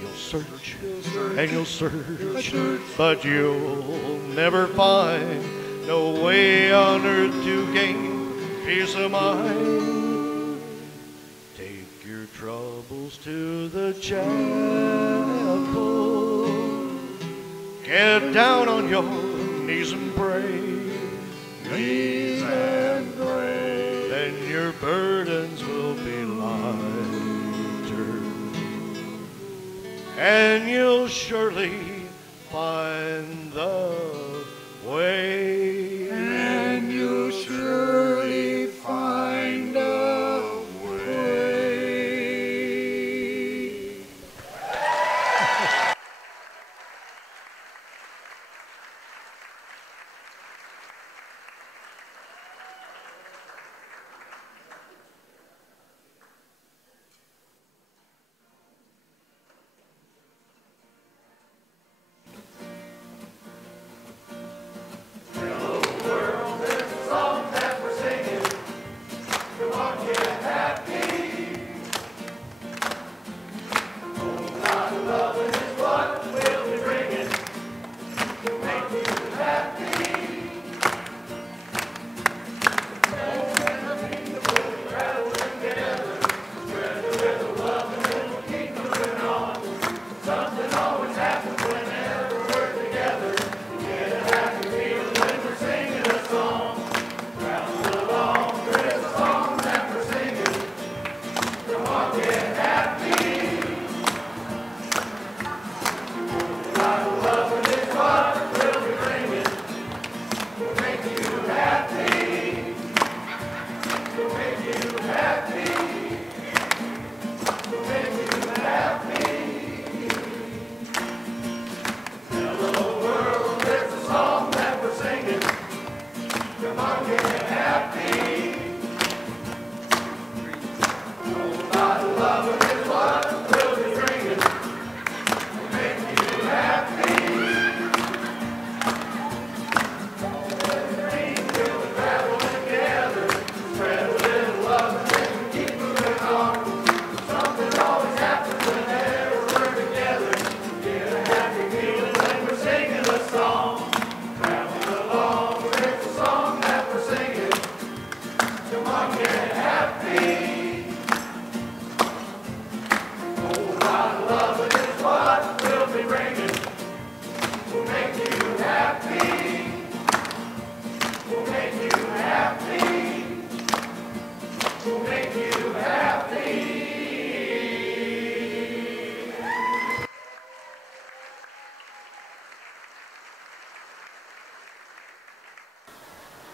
You'll search and you'll search, but you'll never find no way on earth to gain peace of mind. Take your troubles to the chapel. Get down on your knees and pray. Knees and pray. Then your burdens will be lighter, and you'll surely find the way. And you'll surely find a way.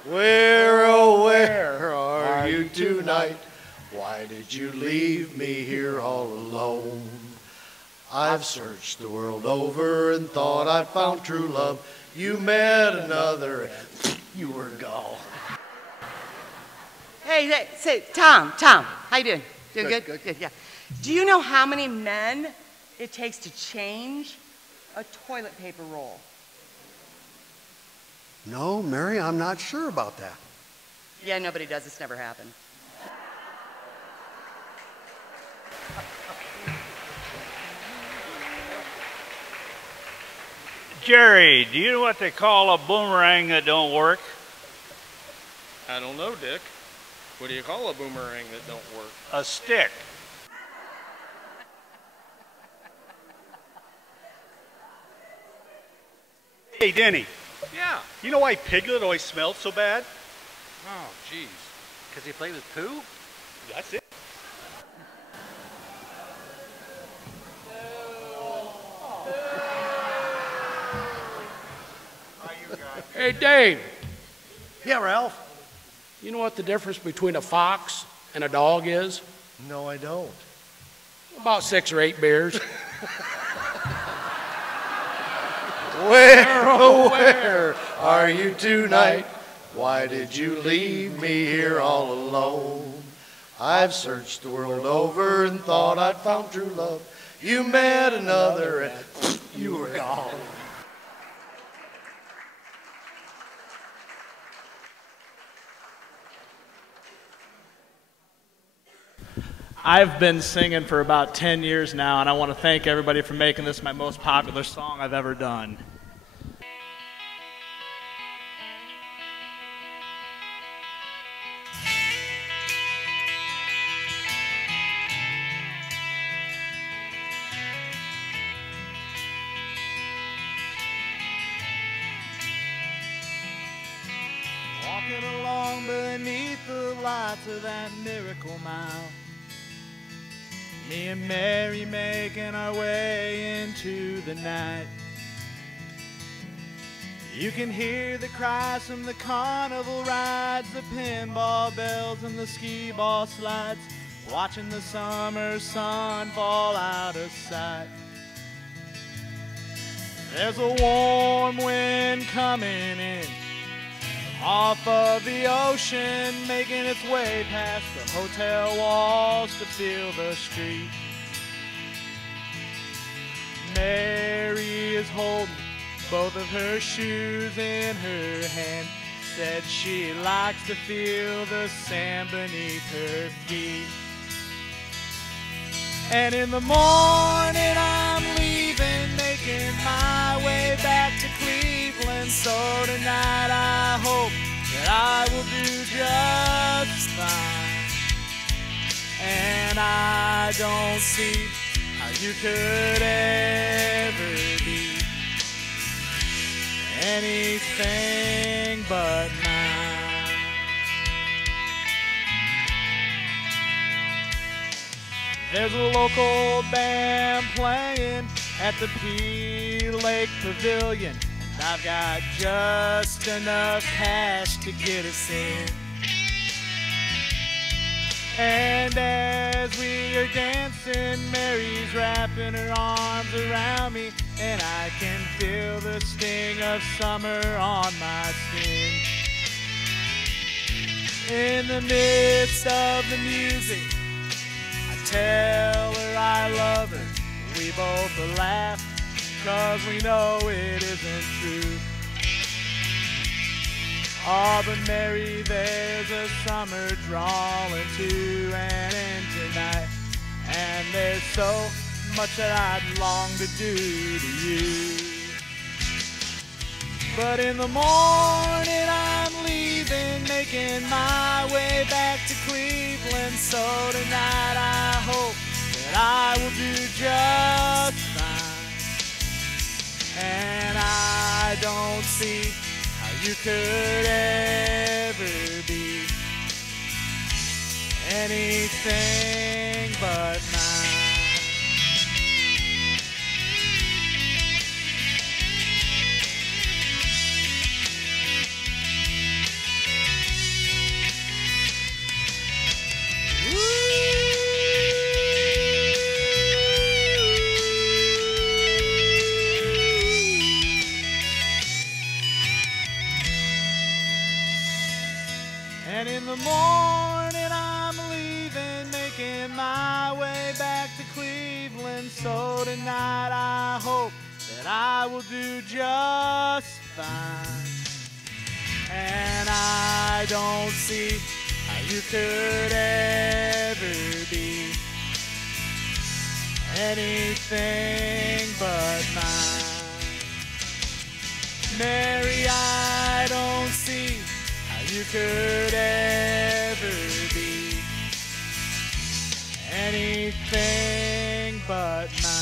Where, oh, where are you tonight? Why did you leave me here all alone? I've searched the world over and thought I'd found true love. You met another and you were gone. Hey, say, Tom, how you doing? Doing good? Good, yeah. Do you know how many men it takes to change a toilet paper roll? No, Mary, I'm not sure about that. Yeah, nobody does. It's never happened. Jerry, do you know what they call a boomerang that don't work? I don't know, Dick. What do you call a boomerang that don't work? A stick. Hey, Denny. Yeah. You know why Piglet always smelled so bad? Oh, jeez. Because he played with poo? That's it. Hey, Dave. Yeah, Ralph? You know what the difference between a fox and a dog is? No, I don't. About 6 or 8 beers. Where, oh, where are you tonight? Why did you leave me here all alone? I've searched the world over and thought I'd found true love. You met another and you were gone. I've been singing for about 10 years now, and I want to thank everybody for making this my most popular song I've ever done. Walking along beneath the lights of that Miracle Mile, me and Mary making our way into the night. You can hear the cries from the carnival rides, the pinball bells and the skee ball slides, watching the summer sun fall out of sight. There's a warm wind coming in off of the ocean, making its way past the hotel walls to feel the street. Mary is holding both of her shoes in her hand, said she likes to feel the sand beneath her feet. And in the morning I'm leaving, making my way back to Cleveland. So tonight I hope that I will do just fine. And I don't see how you could ever be anything but mine. There's a local band playing at the P Lake Pavilion, and I've got just enough cash to get us in. And as we are dancing, Mary's wrapping her arms around me, and I can feel the sting of summer on my skin. In the midst of the music, tell her I love her. We both laugh, 'cause we know it isn't true. Oh, but Mary, there's a summer drawing to an end tonight, and there's so much that I'd long to do to you. But in the morning I'm leaving, making my way back to Cleveland. So tonight I hope that I will do just fine. And I don't see how you could ever be anything but mine. that I will do just fine. And I don't see how you could ever be anything but mine. Mary, I don't see how you could ever be anything but mine.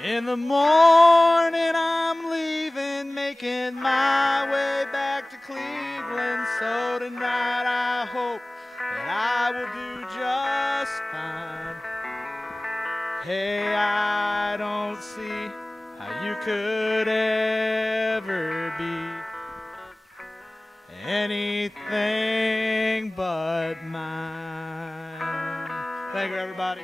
In the morning I'm leaving, making my way back to Cleveland. So tonight I hope that I will do just fine. Hey, I don't see how you could ever be anything but mine. Thank you, everybody.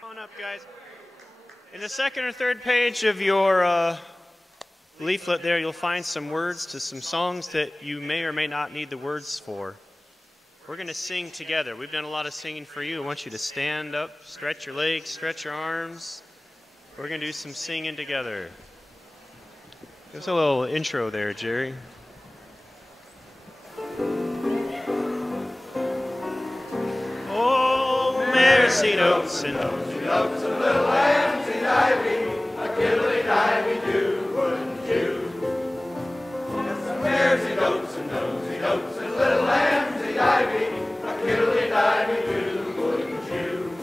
Come on up, guys. In the second or third page of your leaflet there, you'll find some words to some songs that you may or may not need the words for. We're going to sing together. We've done a lot of singing for you. I want you to stand up, stretch your legs, stretch your arms. We're going to do some singing together. Give us a little intro there, Jerry. Oh, mercy notes and Loves a little lambsy ivy, a kiddly-divey-do, wouldn't you? Yes, a mercy notes and nosy notes and little lambsy ivy, a kiddly-divey-do, wouldn't you?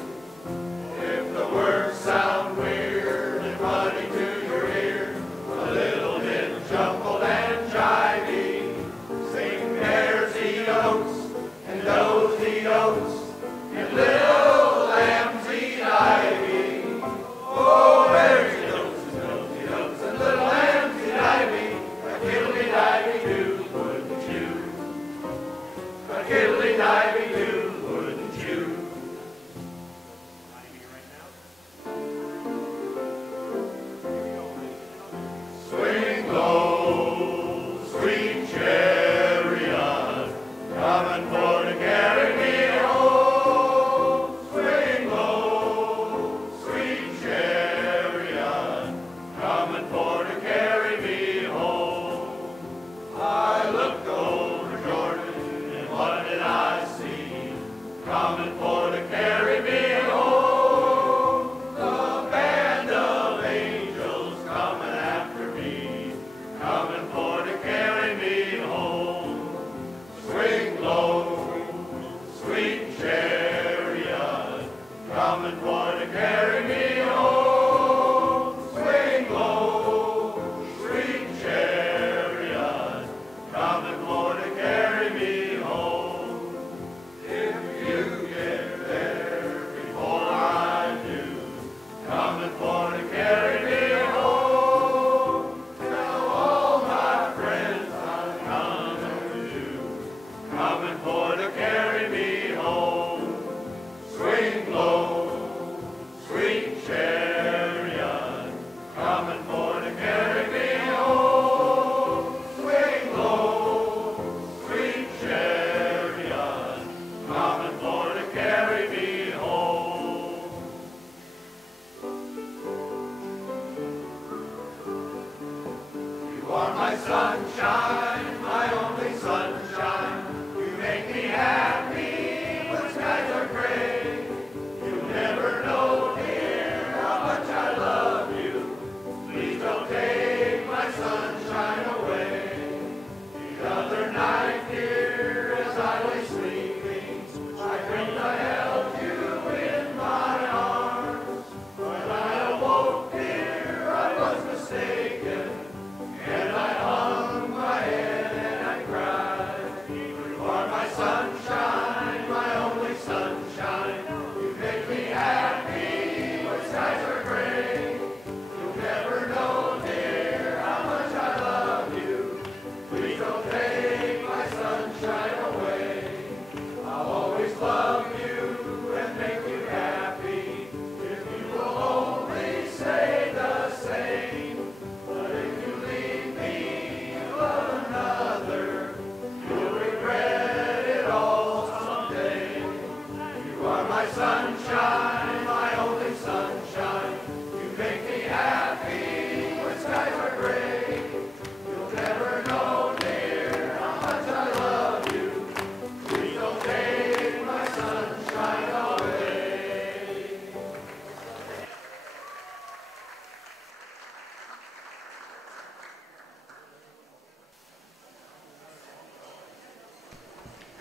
If the words sound weird and funny to your ear, a little bit jumbled and jivey, sing mercy notes and nosy notes and little lambsy ivy. Oh, mercy notes and nosy notes and little lambsy ivy, a kiddly-divey-do, wouldn't you? A kiddly-divey-do, wouldn't you? Swing low, sweet chariot, coming for to carry me home. Swing low, sweet chariot, coming for to carry me home. I looked over Jordan, and what did I see? Coming for to carry me home. The band of angels coming after me, coming for to carry me home. Swing low, sweet chariot, coming for to carry me home. Swing low, sweet chariot, coming for to carry me home. If you get there before I do, coming for to carry me home. Tell all my friends I'm coming to you, coming for to carry me home. Swing low, sweet chariot, coming for to carry me home. Swing low, sweet chariot, coming for to carry me home. You are my sunshine, my only sunshine. You make me happy when skies are gray. You never know, dear, how much I love you. Please don't take my sunshine away.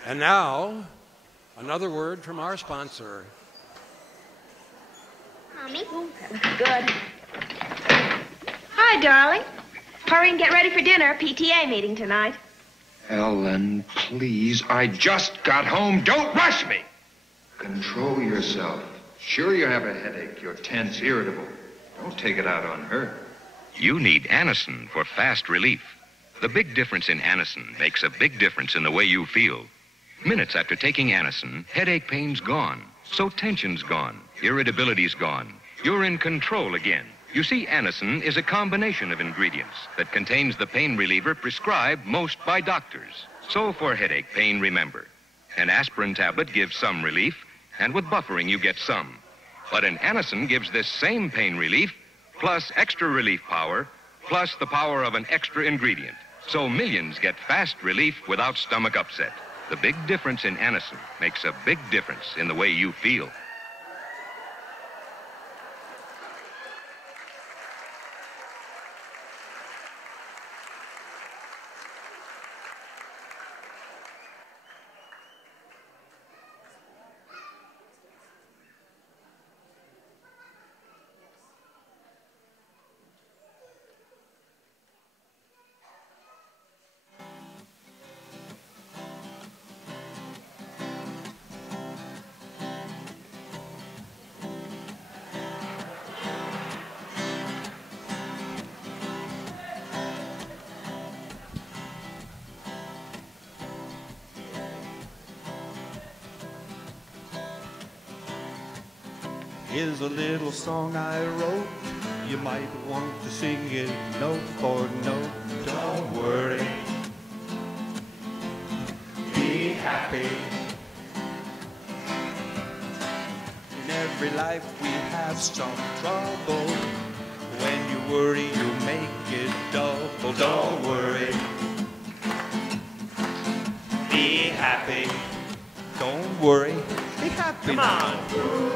And now, another word from our sponsor. Mommy. Ooh, that looks good. Hi, darling. Hurry and get ready for dinner. PTA meeting tonight. Ellen, please. I just got home. Don't rush me. Control yourself. Sure you have a headache. You're tense, irritable. Don't take it out on her. You need Anacin for fast relief. The big difference in Anacin makes a big difference in the way you feel. Minutes after taking Anacin, headache pain's gone. So tension's gone. Irritability's gone. You're in control again. You see, Anacin is a combination of ingredients that contains the pain reliever prescribed most by doctors. So for headache pain, remember, an aspirin tablet gives some relief, and with buffering you get some. But an Anacin gives this same pain relief, plus extra relief power, plus the power of an extra ingredient. So millions get fast relief without stomach upset. The big difference in Anacin makes a big difference in the way you feel. Here's a little song I wrote. You might want to sing it note for note. Don't worry. Be happy. In every life we have some trouble. When you worry, you make it double. Don't worry. Be happy. Don't worry. Be happy. Come on.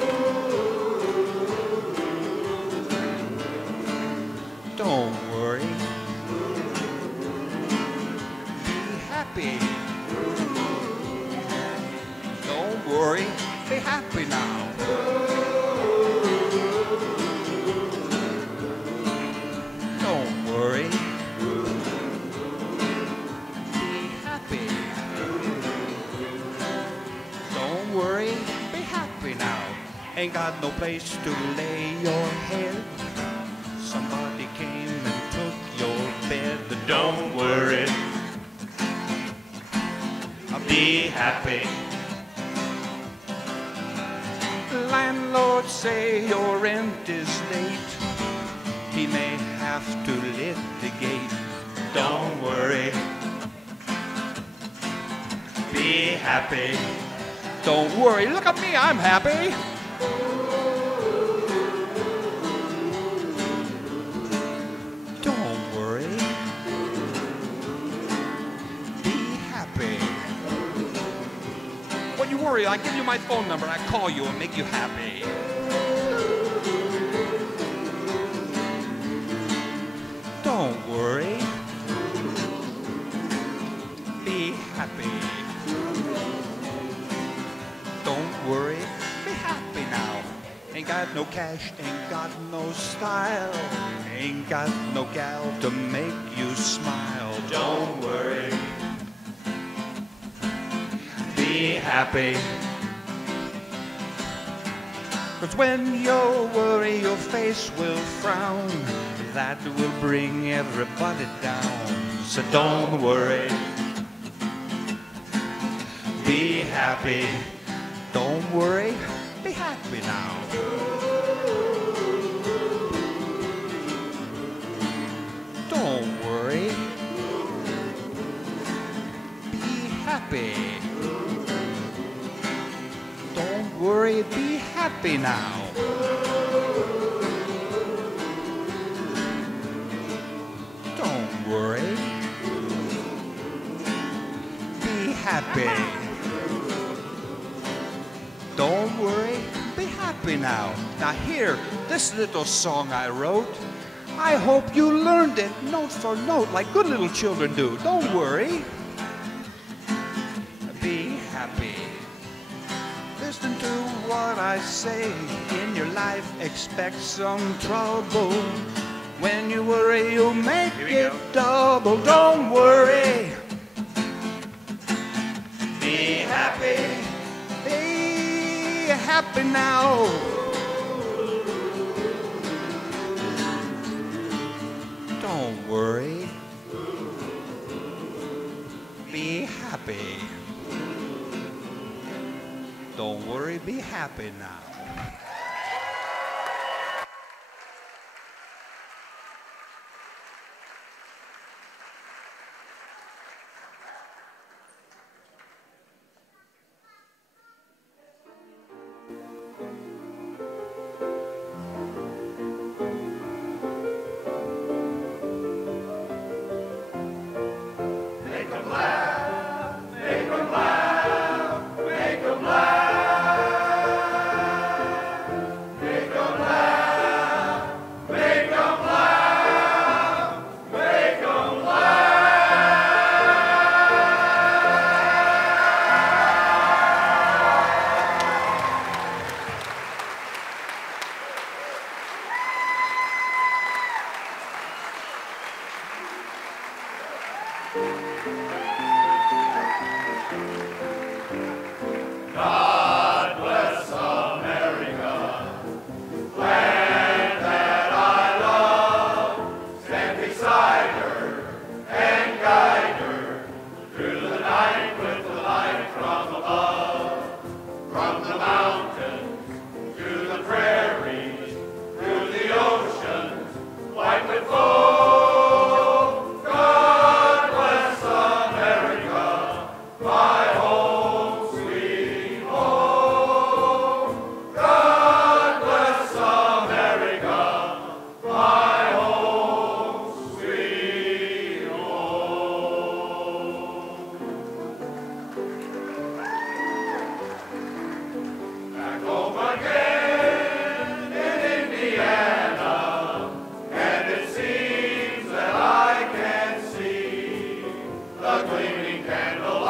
Don't worry. Be happy. Don't worry. Be happy now. Don't worry. Be happy. Don't worry. Be happy now. Ain't got no place to lay your head. Somebody came and took your bed. Don't worry. Be happy. Landlord say your rent is late. He may have to litigate. Don't worry. Be happy. Don't worry. Look at me. I'm happy. Worry, I give you my phone number, I call you and make you happy. Don't worry. Be happy. Don't worry. Be happy now. Ain't got no cash, ain't got no style. Ain't got no gal to make you smile. Don't worry. Be happy. 'Cause when you worry, your face will frown. That will bring everybody down. So don't worry. Be happy. Don't worry. Be happy now. Don't worry. Be happy. Don't worry, be happy now. Don't worry. Be happy. Don't worry, be happy now. Now here, this little song I wrote, I hope you learned it note for note like good little children do. Don't worry. be happy. Listen to what I say. In your life, expect some trouble. When you worry, you'll make it double. Don't worry. Be happy. Be happy now. Don't worry. Be happy. Don't worry, be happy now. Make 'em laugh, make 'em laugh, make 'em laugh. Make 'em laugh, make 'em laugh, make 'em laugh. God bless America, land that I love. Stand beside her and guide her through the night with the light from above. From the mountains to the prairies, through the oceans white with foam. God bless America, my home, sweet home. God bless America, my home, sweet home. Back home again in Indiana, and it seems that I can see the gleaming candle